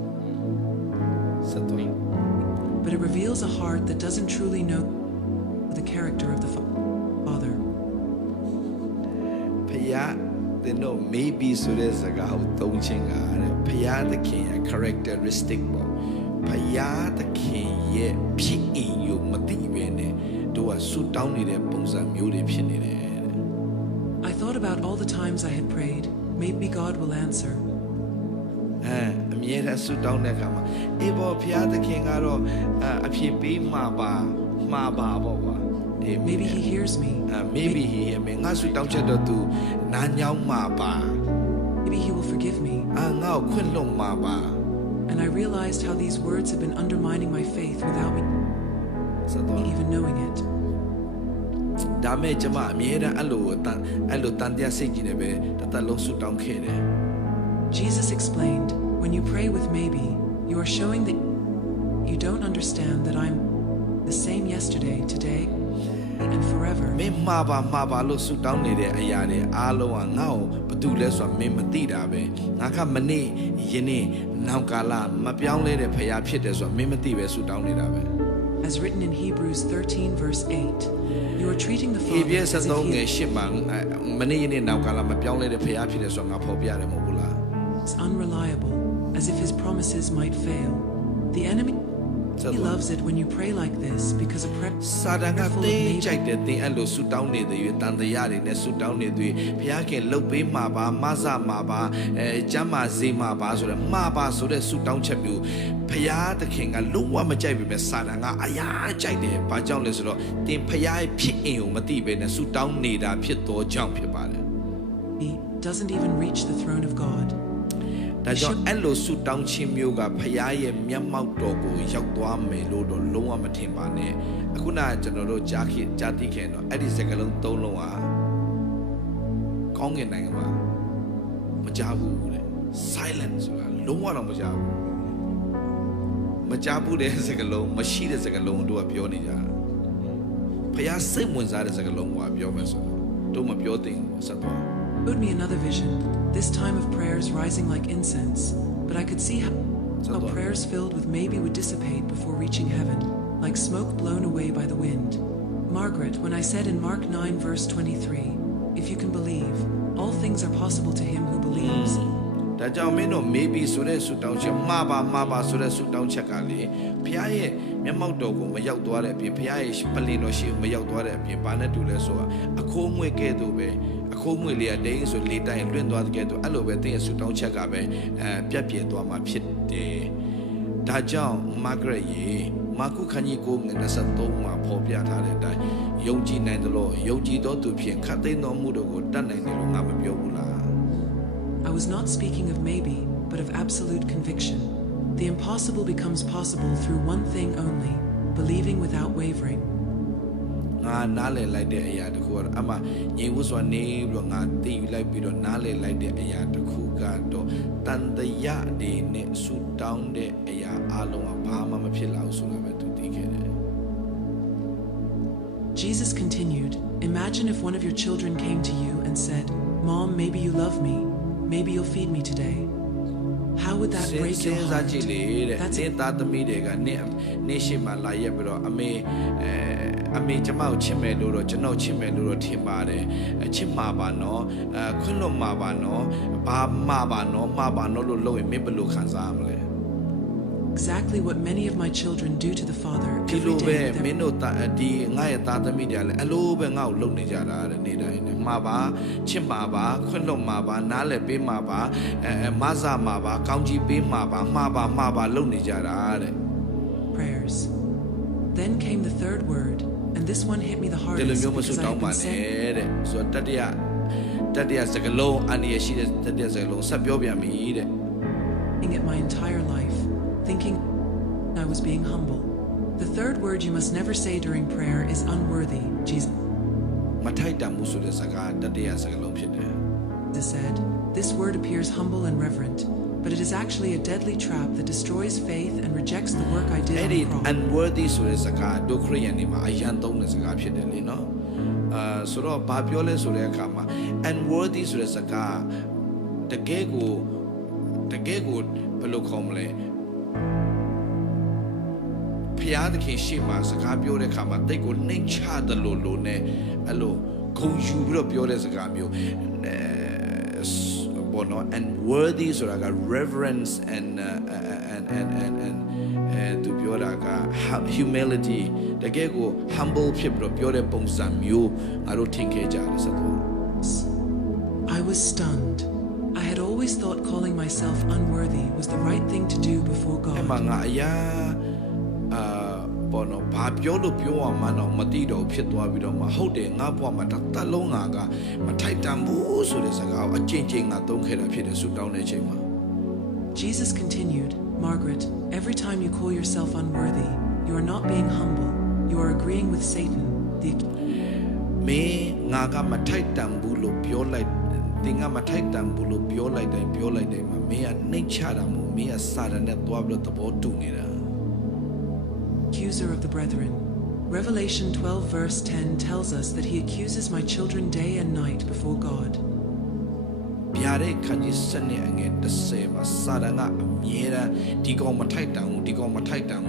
ဆက်သွား But it reveals a heart that doesn't truly know the character of the Father. ဖရားတဲ့တော့ maybe ဆိုတဲ့စကားကိုသုံးခြင်းကတဲ့ဖရားသခင်ရဲ့ characteristic ပေါ့ဖရားသခင်ရဲ့ဖြစ်အင်ကိုမသိဘဲနဲ့တို့ကဆူတောင်းနေတဲ့ပုံစံမျိုးတွေဖြစ်နေတယ်တဲ့ I thought about all the times I had prayed. Maybe God will answer. အမြဲတမ်းဆူတောင်းတဲ့အခါမှာအေးဘောဖရားသခင်ကတော့အဖြစ်ပေးမှာပါပေါ့ကွာ Maybe he hears me. maybe he ငါဆူတောင်းချက်တော့သူနားညောင်းမှာပါ Maybe he will forgive me. ငါ့ကိုခွင့်လွှတ်မှာပါ And I realized how these words have been undermining my faith without me ဆက်သွား even knowing it. ဒါမဲ့ကျွန်မအမြဲတမ်းအဲ့လိုတန်တရားစိတ်ကြီးနေပဲတစ်သက်လုံးဆူတောင်းခဲ့တယ် Jesus explained, when you pray with maybe, you are showing that you don't understand that I'm the same yesterday, today, and forever. မင်းမှာပါလို့ဆူတောင်းနေတဲ့အရာတွေအားလုံးကငါ့ကိုဘာတူလဲဆိုတာမင်းမသိတာပဲငါကမနေ့ယနေ့နောက်ကာလမပြောင်းလဲတဲ့ဖရားဖြစ်တယ်ဆိုတာမင်းမသိပဲဆူတောင်းနေတာပဲ As written in Hebrews 13 verse 8, you are treating the ဟေ Father ပြည့် as 73 if င he ယ်8မှာမနေ့ယနေ့နောက်ကာလမပြောင်းလဲတဲ့ဖရားဖြစ်တယ်ဆိုတာငါဖော်ပြတယ်မဟုတ်ဘူးလား is unreliable, as if his promises might fail. The enemy he loves it when you pray like this because a prayer စာတန်က full of တင်း maybe ကြိုက်တဲ့တင်းအဲ့လိုဆူတောင်းနေတဲ့၍တန်တရားတွေနဲ့ဆူတောင်းနေသူဘုရားခင်လှုပ်ပေးမှာပါမဆမှာပါကျမ်းမာစေမှာပါဆိုတဲ့မှာပါဆိုတဲ့ဆူတောင်းချက်မျိုးဘုရားသခင်ကလုံးဝမကြိုက်ပေမဲ့စာတန်ကအရာကြိုက်တယ်ဘာကြောင့်လဲဆိုတော့တင်းဘုရားရဲ့ဖြစ်အင်ကိုမသိဘဲနဲ့ဆူတောင်းနေတာဖြစ်သောကြောင့်ဖြစ်ပါတယ် doesn't even reach the throne of God. ဒါကြောင့်အဲ့လိုဆုတောင်းခြင်းမျိုးကဖခင်ရဲ့မျက်မှောက်တော်ကိုရောက်သွားမယ်လို့တော့လုံးဝမထင်ပါနဲ့အခုနကကျွန်တော်တို့ကြားသိခဲ့တော့အဲ့ဒီစကားလုံး၃လုံးဟာကောင်းကင်နိုင်ငံမှာမကြားဘူးတဲ့ silence ဆိုတာလုံးဝတော့မကြားဘူးမကြားဘူးတဲ့စကားလုံးမရှိတဲ့စကားလုံးတို့ကပြောနေကြတာဖခင်စိတ်ဝင်စားတဲ့စကားလုံးကပြောမယ်ဆိုတော့မပြောသင့်ဘူးဆက်သွား Showed me another vision, this time of prayers rising like incense, but I could see how prayers filled with maybe would dissipate before reaching heaven, like smoke blown away by the wind. Margaret, when I said in Mark 9 verse 23, if you can believe, all things are possible to him who believes. ဒါကြောင့်မင်းတို့ maybe ဆိုတဲ့ဆုတောင်းချက်မှာပါဆိုတဲ့ဆုတောင်းချက်ကလေဖခင်ရဲ့မျက်မှောက်တော်ကိုမရောက်သွားတဲ့အပြင်ဖခင်ရဲ့ပလင်တော်ရှိမရောက်သွားတဲ့အပြင်ဘာနဲ့တူလဲဆိုတာအခိုးငွေ့ကဲ့သို့ပဲအခိုးငွေ့လေးကတိန်ဆိုလေတိုင်းလွင့်သွားတဲ့ကဲ့သို့အဲ့လိုပဲတင်းရဲ့ဆုတောင်းချက်ကပဲပြတ်ပြဲသွားမှာဖြစ်တယ်ဒါကြောင့် Margaret ရေမာကုခန်းကြီးကို23မှာဖော်ပြထားတဲ့အတိုင်းယုံကြည်နိုင်တယ်လို့ယုံကြည်တော်သူဖြင့်ခတ်သိမ်းတော်မူတော်ကိုတတ်နိုင်တယ်လို့ငါမပြောဘူးလားI was not speaking of maybe, but of absolute conviction. The impossible becomes possible through one thing only, believing without wavering. ငါနားလည်လိုက်တဲ့အရာတစ်ခုကတော့အမှညီဝစွာနေပြီးတော့ငါသိယူလိုက်ပြီးတော့နားလည်လိုက်တဲ့အရာတစ်ခုကတော့တန်တရာတွေနဲ့ဆူတောင်းတဲ့အရာအလုံးကဘာမှမဖြစ်လာဘူးဆိုတာပဲသူသိခဲ့တယ် Jesus continued, imagine if one of your children came to you and said, Mom, maybe you love me. Maybe you'll feed me today. How would that break your heart? That's it. သားသမီးတွေကနေ့ရှိမှလာရက်ပြီးတော့အမေကျမကိုချစ်မယ်လို့တော့ကျွန်တော်ချစ်မယ်လို့တော့ထင်ပါတယ်ချစ်မှာပါနော်ခွင့်လွတ်မှာပါနော်ဘာမှာပါနော်လို့လုပ်ရင်မင်းဘယ်လိုခံစားရမလဲ Exactly what many of my children do to the Father ဒီလိုပဲမင်းတို့ဒီငါရဲ့သားသမီးတွေကလည်းအလိုပဲငါ့ကိုလုပ်နေကြတာတဲ့နေ့တိုင်းနဲ့မှာပါချစ်မှာပါခွင့်လွတ်မှာပါနားလည်ပေးမှာပါမဆာမှာပါကောင်းကြီးပေးမှာပါလုပ်နေကြတာတဲ့ Prayers. Then came the third word, and this one hit me the ဒီလို hardest မျိုးမဆု because I တော had င်းပါ been နဲ့ saying တဲ့ဆိုတော့တတိယစကလုံးအနည်းရှိတဲ့တတိယစကလုံးဆက်ပြောပြန်ပြီတဲ့ it my entire life, thinking I was being humble. The third word you must never say during prayer is unworthy, Jesus မထိုက်တန်မှုဆိုတဲ့စကားတတိယစကလုံးဖြစ်တယ် said. This word appears humble and reverent, but it is actually a deadly trap that destroys faith and rejects the work I did on အဲ့ဒီ the cross. unworthy ဆိုတဲ့စကားဒုခရိယန်တွေမှာအရန်သုံးတဲ့စကားဖြစ်တယ်လေနော်ဆိုတော့ဘာပြောလဲဆိုတဲ့အခါမှာ unworthy ဆိုတဲ့စကားတကယ်ကိုဘယ်လိုခေါ်မလဲဖျားသခင်ရှေ့မှာစကားပြောတဲ့အခါမှာတိတ်ကိုနှိမ်ချတယ်လို့နဲ့အဲ့လိုခုံယူပြီးတော့ပြောတဲ့စကားမျိုးဘောနော် and worthy ဆိုတာက reverence and သူပြောတာက humility တကယ်ကို humble ဖြစ်ပြီးတော့ပြောတဲ့ပုံစံမျိုးငါတို့ထင်ခဲ့ကြတယ်ဆိုတော့ I was stunned. I had always thought calling myself unworthy was the right thing to do before အဲ့မှာ God. ငါအရာဘောနော်ဘာပြောလို့ပြောရမှန်းတော့မသိတော့ဖြစ်သွားပြီးတော့မဟုတ်တယ်ငါဘွားမှာတစ်လုံးငါကမထိုက်တန်ဘူးဆိုတဲ့စကားကိုအကျဉ်းငါသုံးခဲ့တာဖြစ်တယ်ဆူတောင်းတဲ့ချိန်မှာ Jesus continued, Margaret, every time you call yourself unworthy, you are not being humble. You are agreeing with Satan. မင်းငါကမထိုက်တန်ဘူးလို့ပြောလိုက်တင်ကမထိုက်တန်ဘူးလို့ပြောလိုက်တိုင်းမှာမင်းကနှိမ်ချတာမို့မင်းကစာရနဲ့သွားပြီးတော့သဘောတူနေတာ Accuser of the brethren. Revelation 12 verse 10 tells us that he accuses my children day and night before God. ဗျာဒိတ်ခန်းကြီး7နဲ့အငယ်10မှာစာရကအမြဲတမ်းဒီကောင်မထိုက်တန်ဘူးအမြဲတမ်း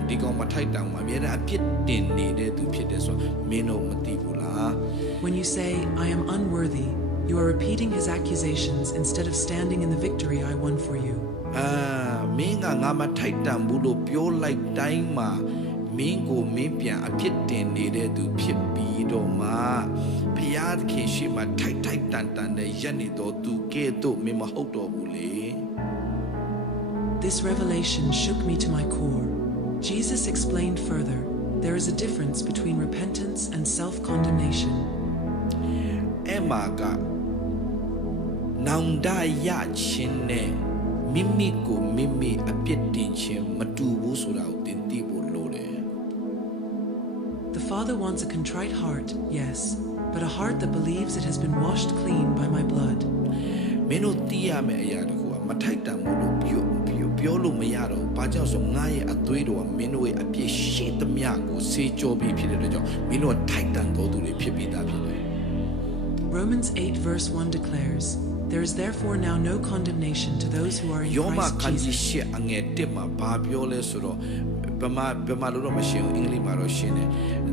အပြစ်တင်နေတဲ့သူဖြစ်တယ်ဆိုတော့မင်းတို့မသိဘူးလား When you say, I am unworthy, you are repeating his accusations instead of standing in the victory I won for you. မင်းကငါမထိုက်တန်ဘူးလို့ပြောလိုက်တိုင်းမှာမင်းကိုမင်းပြန်အဖြစ်တင်နေတဲ့သူဖြစ်ပြီးတော့မှဖျားသခင်ရှိမှထိုက်တန်နဲ့ရက်နေတော့သူကဲ့သို့မင်းမဟုတ်တော့ဘူးလေ This revelation shook me to my core. Jesus explained further, there is a difference between repentance and self-condemnation. အဲ့မှာကနောင်တရချင်းနဲ့ မိမိကိုမိမိအပြစ်တင်ခြင်းမတူဘူးဆိုတာကိုသင်သိဖို့လိုတယ် The Father wants a contrite heart, yes, but a heart that believes it has been washed clean by my blood. မင်းတို့သိရမယ့်အရာတစ်ခုကမထိုက်တန်ဘူးလို့ပြောလို့မရတော့ဘာကြောင့်ဆိုငါရဲ့အသွေးတော်ကမင်းတို့ရဲ့အပြစ်ရှိသမျှကိုစေကြောပြီးဖြစ်တဲ့အတွက်ကြောင့်မင်းတို့ကထိုက်တန်တော်သူတွေဖြစ်ပြီးသားဖြစ်တယ် Romans 8 verse 1 declares, There is therefore now no condemnation to those who are in ယောမ Christ ခန်းကြီး Jesus. ရှစ်အငယ်1မှာဘာပြောလဲဆိုတော့ဘယ်မှာလို့တော့မရှင်းဘူးအင်္ဂလိပ်မှာတော့ရှင်းတယ်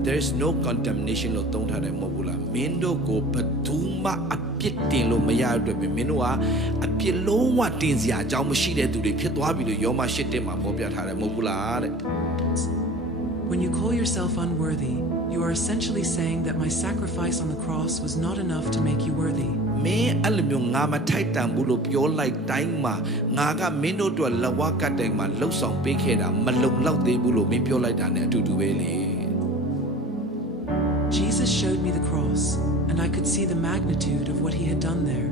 There is no condemnation လို့သုံးထားတယ်မဟုတ်ဘူးလားမင်းတို့ကိုဘယ်သူမှအပြစ်တင်လို့မရတဲ့အတွက်မင်းတို့ကအပြစ်လုံးဝတင်စရာအကြောင်းမရှိတဲ့သူတွေဖြစ်သွားပြီလို့ယောမရှစ်1မှာဖော်ပြထားတယ်မဟုတ်ဘူးလားတဲ့ When you call yourself unworthy, you are essentially saying that my sacrifice on the cross was not enough to make you worthy. မင်းအဲ့လိုမျိုးငါမထိုက်တန်ဘူးလို့ပြောလိုက်တိုင်းမှာငါကမင်းတို့အတွက်လဝကတ်တိုင်းမှာလှုပ်ဆောင်ပေးခဲ့တာမလုံလောက်သေးဘူးလို့မင်းပြောလိုက်တာ ਨੇ အတူတူပဲလေ Jesus showed me the cross, and I could see the magnitude of what he had done there.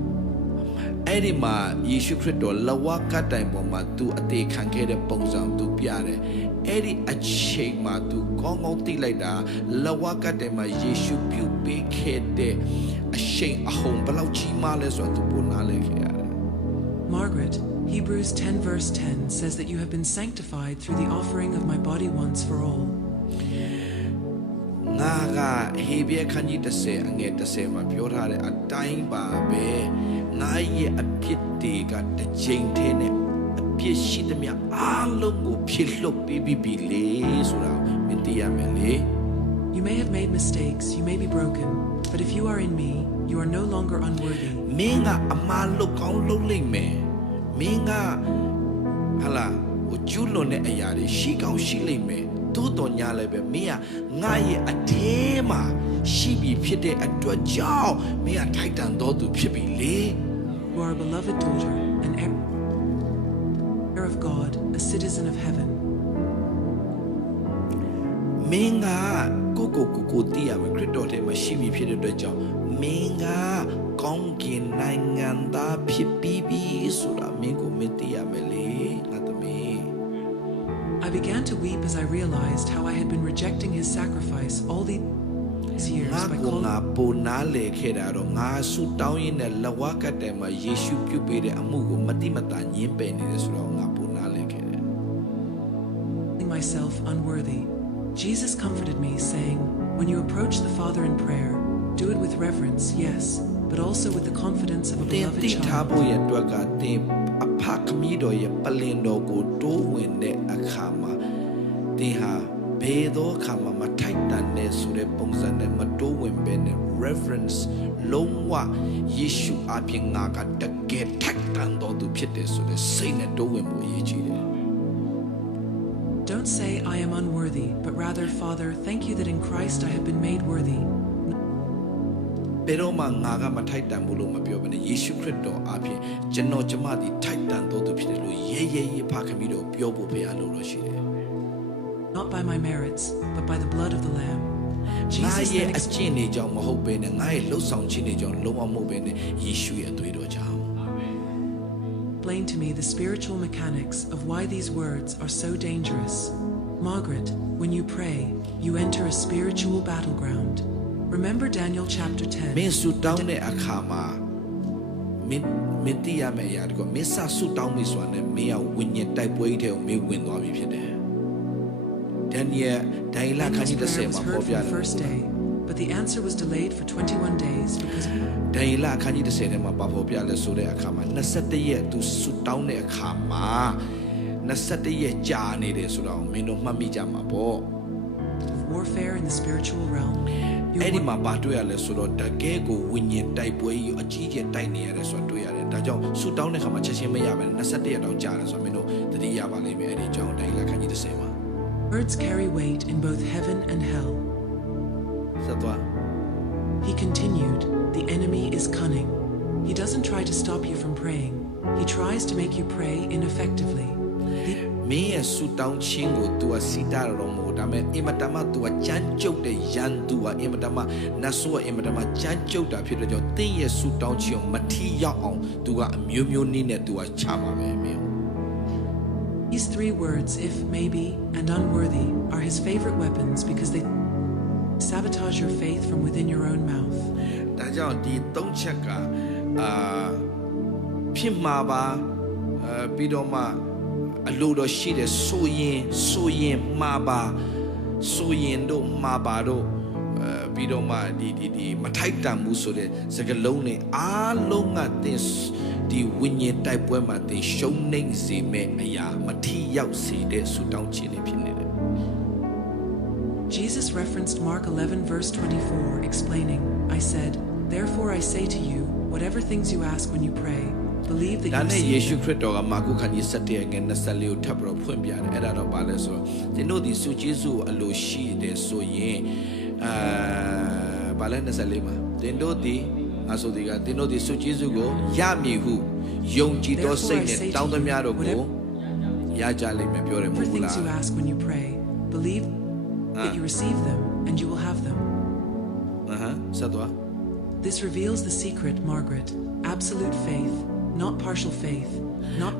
အဲ့ဒီမှာယေရှုခရစ်တော်လဝကတ်တိုင်းပေါ်မှာ तू အသေးခံခဲ့တဲ့ပုံစံ तू ပြတယ်အဲ့ဒီအချိန်မှာ तू ကောင်းကောင်းသိလိုက်တာလဝကတ်တိုင်းမှာယေရှုပြုပေးခဲ့တဲ့အရှိန်အဟုန်ဘယ်လောက်ကြီးမားလဲဆိုတော့ तू ပုံနာလဲခဲ့ရတယ် Margaret, Hebrews 10 verse 10 says that you have been sanctified through the offering of my body once for all. ငါကဟေဘရဲခန်းကြီး30အငယ်30မှာပြောထားတဲ့အတိုင်းပါပဲငါရဲ့အဖြစ်တွေကတစ်ချိန်တည်းနဲ့အပြစ်ရှိသမျှအားလုံးကိုဖြစ်လွတ်ပြီးပြီလေဆိုတာမသိရမယ်လေ You may have made mistakes, you may be broken, but if you are in me, you are no longer unworthy. မင်းကအမှားလုပ်ကောင်းလုပ်လိမ့်မယ်မင်းကဟာလာဟိုကျူးလွန်တဲ့အရာတွေရှိကောင်းရှိလိမ့်မယ်သို့တော်ညာလည်းပဲမင်းကငါရဲ့အထဲမှာရှိပြီဖြစ်တဲ့အတွက်ကြောင့်မင်းကထိုက်တန်တော်သူဖြစ်ပြီလေ You are a beloved daughter, an heir of God, a citizen of heaven. မင်းကကိုတည်ရမယ်ခရစ်တော်ထဲမှာရှိပြီဖြစ်တဲ့အတွက်ကြောင့်မင်းကကောင်းကင်နိုင်ငံသားဖြစ်ပြီးပြီဆိုတာမင်းကိုမသိရမယ်လေငါသမီး I began to weep as I realized how I had been rejecting his sacrifice all these years ငါ by က calling ငါပုံနာလေခဲ့တာတော့ငါဆူတောင်းရင်းနဲ့လဝကတ်တဲမှာယေရှုပြုပေးတဲ့အမှုကိုမတိမတာညင်းပယ်နေတယ်ဆိုတော့ငါပုံနာလေခဲ့တယ် myself unworthy. Jesus comforted me, saying, When you approach the Father in prayer, do it with reverence, yes, but also with the confidence of a တင် beloved တိထား child. ဖို့ရအတွက်ကတင်အဖခမီးတော်ရဲ့ပလင်တော်ကိုတိုးဝင်တဲ့အခါမှာတင်ဟာဘေသောအခါမှာမထိုက်တန်တဲ့ဆိုတဲ့ပုံစံနဲ့မတိုးဝင်ပဲနဲ့ reverence လုံးဝယေရှုအပြင်ငါကတကယ်ထိုက်တန်တော်သူဖြစ်တယ်ဆိုတဲ့စိတ်နဲ့တိုးဝင်ဖို့အရေးကြီးတယ် Don't say, I am unworthy, but rather, Father, thank you that in Christ I have been made worthy. ဘယ်တော့မှငါကမထိုက်တန်ဘူးလို့မပြောဘဲနဲ့ယေရှုခရစ်တော်အပြင်ကျွန်တော်ကျမဒီထိုက်တန်တော်သူဖြစ်တယ်လို့ရဲဖခမီးတော်ပြောဖို့ဘုရားလိုတော့ရှိတယ် Not by my merits, but by the blood of the Lamb. ငါ Jesus ရဲ့ then အကျင့်တွေကြောင့်မဟုတ်ဘဲနဲ့ငါရဲ့လှုပ်ဆောင်ခြင်းတွေကြောင့်လုံးဝမဟုတ်ဘဲနဲ့ယေရှုရဲ့အသွေးတော်ကြောင့် explained to me the spiritual mechanics of why these words are so dangerous. Margaret, when you pray, you enter a spiritual battleground. Remember Daniel chapter 10. မင်းဆူတောင်းတဲ့အခါမှာမင်းသိရမယ့်အရာတကောမင်းစဆူတောင်းပြီဆိုတာနဲ့မင်းကဝိညာဉ်တိုက်ပွဲထဲကိုမင်းဝင်သွားပြီဖြစ်တယ်ဒန်နီယယ်ဒိုင်လာခန်းကြီး Daniel's prayer 30 was မှာ heard ပေါ်ပြ for တ the ယ် first day, but the answer was delayed for 21 days because ဒိုင်လာခန်းကြီး30ထဲမှာပေါ်ပြလဲဆိုတဲ့အခါမှာ21ရက်သူဆူတောင်းတဲ့အခါမှာ21ရက်ကြာနေတယ်ဆိုတော့မင်းတို့မှတ်မိကြမှာပေါ့ of warfare in the spiritual realm. အဲ့ဒီမှာဘာတွေ့ရလဲဆိုတော့တကယ်ကိုဝိညာဉ်တိုက်ပွဲကြီးအကြီးကျယ်တိုက်နေရတယ်ဆိုတော့တွေ့ရတယ်ဒါကြောင့်ဆူတောင်းတဲ့ခါမှာချက်ချင်းမရဘဲ21ရက်တောင်ကြာတယ်ဆိုတော့မင်းတို့သတိရပါလိမ့်မယ်အဲ့ဒီကြောင့်ဒိုင်လာခန်းကြီး30မှာ Words carry weight in both heaven and hell. ဆက်သွား He continued, the enemy is cunning. He doesn't try to stop you from praying. He tries to make you pray ineffectively. မင်းရဲ့ဆူတောင်းခြင်းကို तू ကစီတာတော့မဟုတ်ဒါပေမဲ့အင်မတန်မှ तू ကကြမ်းကြုတ်တဲ့ရန်သူကအင်မတန်မှနတ်ဆိုးကအင်မတန်မှကြမ်းကြုတ်တာဖြစ်တဲ့ကြောင့်တင်းရဲ့ဆူတောင်းခြင်းကိုမထီရောက်အောင် तू ကအမျိုးမျိုးနည်းနဲ့ तू ကချမှာပဲမင်း These three words, if, maybe, and unworthy, are his favorite weapons because they sabotage your faith from within your own mouth. ဒါကြောင့်ဒီသုံးချက်ကဖြစ်မှာပါပြီးတော့မှအလိုတော်ရှိတယ်ဆိုရင်မှာပါဆိုရင်တို့မှာပါတို့ပြီးတော့မှဒီမထိုက်တန်မှုဆိုတဲ့စကားလုံးတွေအားလုံးကဒီဝိညာဉ်တိုက်ပွဲမှာတင်ရှုံးနိမ့်စေမဲ့အရာမထီရောက်စေတဲ့ဆုတောင်းခြင်းတွေဖြစ်နေတယ် Jesus referenced Mark 11 verse 24, explaining, I said, therefore I say to you, whatever things you ask when you pray, believe that you ဒါနဲ့ receive ယေရှု them. ခရစ်တော်ကမာကုခန်းကြီး7ရဲ့ငယ်24ကိုထပ်ပြီးတော့ဖွင့်ပြတယ်အဲ့ဒါတော့ဘာလဲဆိုတော့သင်တို့ဒီဆုကျေးဇူးအလိုရှိတယ်ဆိုရင်ဘာလဲ24မှာသင်တို့ဒီအဆိုဒီကသင်တို့ဒီဆုကျေးဇူးကိုရမည်ဟုယုံကြည်သောစိတ်နဲ့တောင်းသမျှတို့ကိုရကြလိမ့်မယ်ပြောတယ်မဟုတ် Whatever ဘူးလား things you ask when you pray, believe that you receive them and you will have them. ဆက်သွား This reveals the secret, Margaret. Absolute faith, not partial faith, not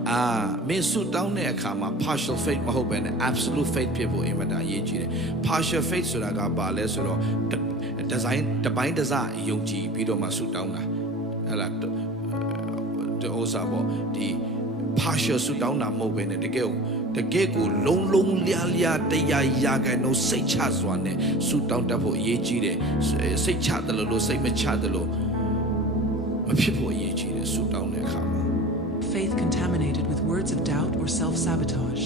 မင်းဆုတောင်းတဲ့အခါမှာ partial faith မဟုတ်ဘဲနဲ့ absolute faith ဖြစ်ဖို့အင်မတန်အရေးကြီးတယ် partial faith ဆိုတာကဘာလဲဆိုတော့တပိုင်းတစယုံကြည်ပြီးတော့မှဆုတောင်းတာဟဲ့လားဒီဥစ္စာပေါ့ဒီ partial ဆုတောင်းတာမဟုတ်ဘဲနဲ့တကယ်ကိုလုံးလျားတရားရာခိုင်နှုန်းစိတ်ချစွာနဲ့ဆုတောင်းတတ်ဖို့အရေးကြီးတယ်စိတ်ချတယ်လို့စိတ်မချတယ်လို့မဖြစ်ဖို့အရေးကြီးတယ်ဆုတောင်းတဲ့အခါမှာ faith contaminated with words of doubt or self-sabotage.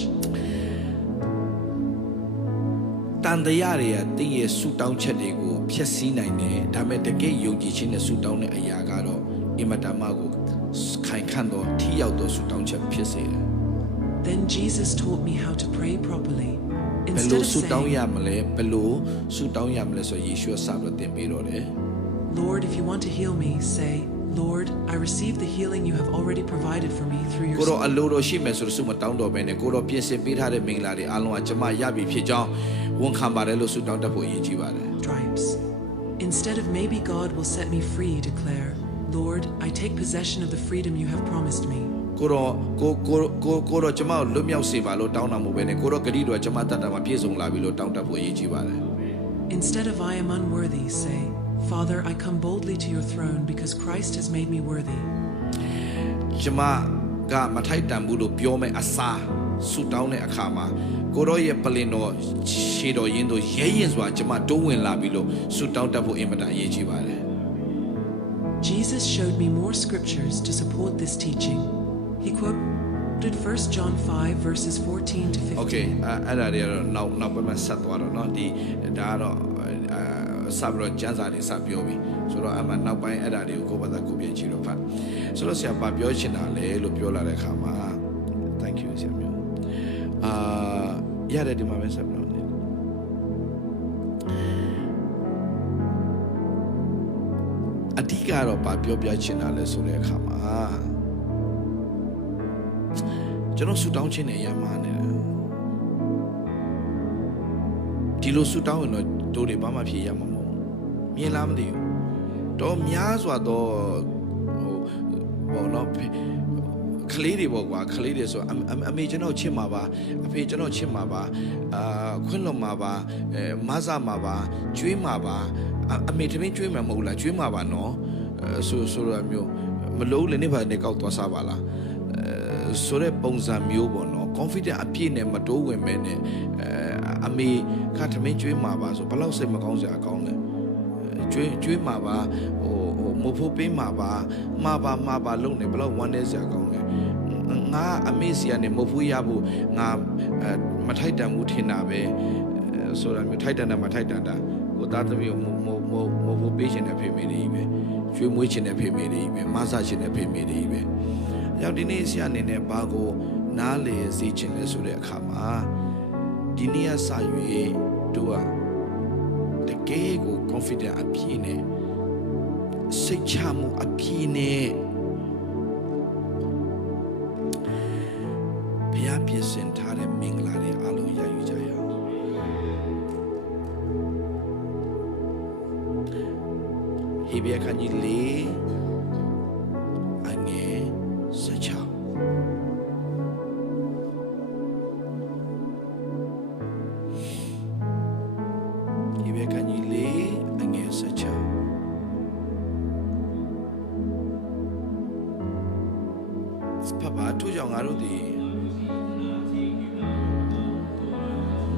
တန်တရားတွေကတင်းရဲ့ဆုတောင်းချက်တွေကိုဖျက်ဆီးနိုင်တယ်ဒါပေမဲ့တကယ်ယုံကြည်ခြင်းနဲ့ဆုတောင်းတဲ့အရာကတော့အင်မတန်မှကိုခိုင်ခန့်သောထိရောက်သောဆုတောင်းချက်ဖြစ်စေတယ် Then Jesus taught me how to pray properly. ဘယ် Instead လို of ဆုတောင်းရ saying, မလဲဘယ်လိုဆုတောင်းရမလဲဆိုယေရှုစပြီးသင်ပေးတော့တယ် Lord, if you want to heal me, say, Lord, I receive the healing you have already provided for me through your ကိုတော့အလိုတော်ရှိမယ်ဆိုလို့ဆုမတောင်းတော့ဘဲနဲ့ကိုတော့ပြင်ဆင်ပေးထားတဲ့မင်္ဂလာတွေအားလုံးကကျွန်မရပြီဖြစ်ကြောင်းဝန်ခံပါတယ်လို့ဆုတောင်းတတ်ဖို့အရေးကြီးပါတယ် stripes. Instead of maybe God will set me free, declare, Lord, I take possession of the freedom you have promised me. ကိုတော့ကျွန်မကိုလွတ်မြောက်စေပါလို့တောင်းတာမဟုတ်ဘဲနဲ့ကိုတော့ဂရုတော်ကျွန်မတတ်တာမှာပြည့်စုံလာပြီလို့တောင်းတတ်ဖို့အရေးကြီးပါတယ် Instead of I am unworthy, say, Father, I come boldly to your throne because Christ has made me worthy. ကျွန်မကမထိုက်တန်ဘူးလို့ပြောမယ်အစားဆုတောင်းတဲ့အခါမှာကိုတော့ရဲ့ပလင်တော်ရှေတော်ရင်းတို့ရဲရင်စွာကျွန်မတိုးဝင်လာပြီလို့ဆုတောင်းတတ်ဖို့အင်မတန်အရေးကြီးပါတယ် Jesus showed me more scriptures to support this teaching. He quoted 1 John 5 verses 14 to 15. Okay အဲ့ဒါတွေကတော့နောက်ပဲမှဆက်သွားတော့เนาะဒီဒါကတော့စပြီးတော့ကျမ်းစာတွေစပြောပြီဆိုတော့အမှနောက်ပိုင်းအဲ့ဒါတွေကိုကိုယ့်ဘာသာကိုပြန်ကြည့်တော့ဖတ်ဆိုတော့ဆရာဘာပြောချင်တာလဲလို့ပြောလာတဲ့အခါမှာ thank you ဆရာမျိုးရတယ်ဒီမှာပဲဆက်ပြီးတော့အဓိကတော့ဘာပြောပြချင်တာလဲဆိုတဲ့အခါမှာကျွန်တော်ဆူတောင်းခြင်းနဲ့ရမှားနေတာဒီလိုဆူတောင်းရင်တော့တို့တွေဘာမှဖြေရမှာမဟုတ်ဘူးမြင်လားမသိဘူးတော့များစွာတော့ဘောနော်ကလေးတွေပေါ့ကွာကလေးတွေဆိုအမေကျွန်တော်ချစ်မှာပါအဖေကျွန်တော်ချစ်မှာပါခွင့်လွန်မှာပါမဆာမှာပါကျွေးမှာပါအမေတမင်းကျွေးမှာမဟုတ်လားကျွေးမှာပါနော်ဆိုရမျိုးမလို့လည်းနေပါနဲ့ကောက်သွားစားပါလားဆိုတဲ့ပုံစံမျိုးပေါ့နော် confident အပြည့်နဲ့မတိုးဝင်မဲနဲ့အမေခါထမင်းကျွေးမှာပါဆိုဘယ်လောက်စိတ်မကောင်းစရာကောင်းလဲကျွေးမှာပါမဖို့ပေးမှာပါမှာပါလုံးနေဘယ်လောက်ဝမ်းနေစရာကောင်းလဲငါအမေစီကနေမဖို့ရဖို့ငါမထိုက်တန်ဘူးထင်တာပဲဆိုတာမျိုးထိုက်တန်တာမထိုက်တန်တာကိုသားသမီးကိုမဖို့ပေးခြင်းနဲ့ဖေမေတွေပဲကျွေးမွေးခြင်းနဲ့ဖေမေတွေပဲမဆခြင်းနဲ့ဖေမေတွေပဲရောက်ဒီနေ့ဆရာအနေနဲ့ဘာကိုနားလေစေခြင်းလဲဆိုတဲ့အခါမှာဒီနေ့အစ၍တို့ကတကယ်ကို confident အပြည့်နဲ့စိတ်ချမှုအပြည့်နဲ့ဘုရားပြင်ဆင်ထားတဲ့မင်္ဂလာတွေအလုံးရယူကြရအောင်ဟေဘရဲခန်းကြီး4အငယ်16 Papa, two young Arudi.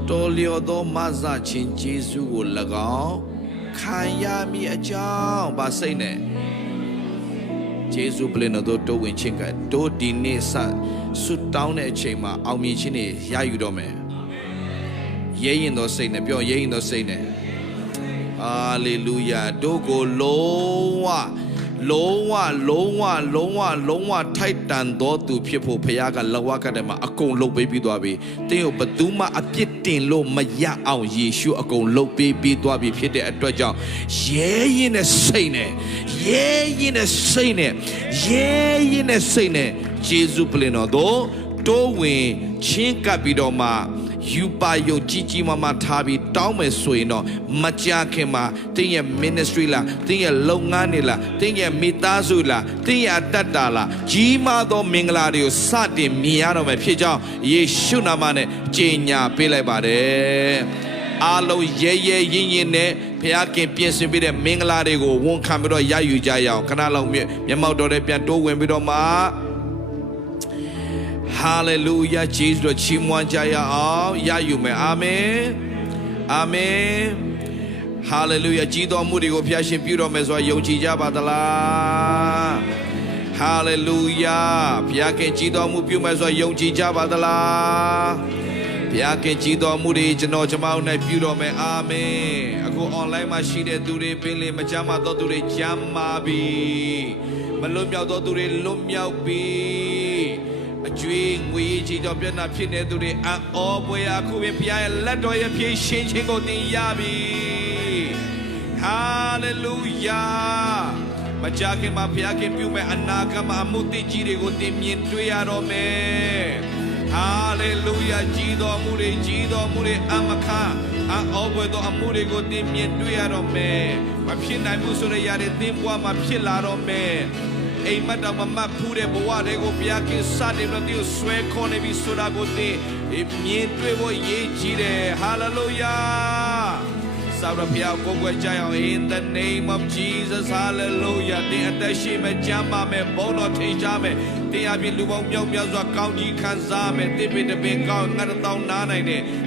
Toliodo Maza Chin Jesu Lagan. Kaya mi a job, Basene. Jesu Pleno do win chinka, do dine sa, suit down a chamber, Almichini, Yayudome. Yea in those saying, pure yea in those saying. Hallelujah. Do go lower. Lower, titan door to people, Payaga, Lawakadema, a con low baby dwabi. Teo Baduma, a pitting low, Maya, out ye, shoe a con low baby dwabi, pit at Dodger. Yea in a sane, yea in a sane, yea in a sane. Jesu Pleno do win, chinka bidoma. You buy your Gigi Mama Tabi, Dome Suino, Majakema, Tia Ministry la, Tia Longanila, Tia Mitazula, Tia Dadala, Jima do Minglario, Sati, Miano, Pija, Yeshunamane, Jenya, Pilebade. Alo ye yine, Piake, Piesibide, Minglarigo, won't come to Yayu Jaya, Canalo, Yamado, Pianto, Wembidoma. Hallelujah, Jesus, Chimwan Jaya, Yayume, Amen, Amen. Hallelujah, Jido Mudigo, Piashi, Puro Meswa, Yoji Jabadala. Hallelujah, Piake Jido Mupu Meswa, Yoji Jabadala. Piake Jido Mudi, Jano Jamau, Puro Me, Amen. I go online, my sheet, do the Billy, Majama, do the Jamabi, Malumia, do the Lumia be. A dream we don't be enough to the all boy. I could be a letter of changing on the Yabi. Hallelujah. Majaki, my Piaki, Pume, and Nakama, Muti, Giri, go Dimian, Tuyarome. Hallelujah. Jido Muri, Amaka, and Obodo Amuri, go Dimian, Tuyarome. My Pina Musura Yari, Dimwa, my Pilarome. A madam, my pure boa, they go Piaki, Sadi, Radio, Swear, Cornevi, Suragote, if ye trevo ye jire, hallelujah. Sarapia, Gogajaya, in the name of Jesus, hallelujah. The Atashime, Jama, Bono, Tejame, the Abilubom, Yaza, County, Kanzame, Tipi, the Big Gown, not a town, Nana,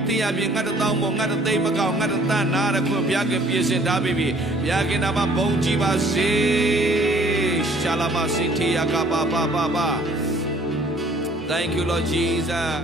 the Abi, not a town, not a day, Macau, not a tan, not a Piaka, Pies and Dabi, Yakinama, Bonjiba, Shalama City, Baba. Thank you, Lord Jesus.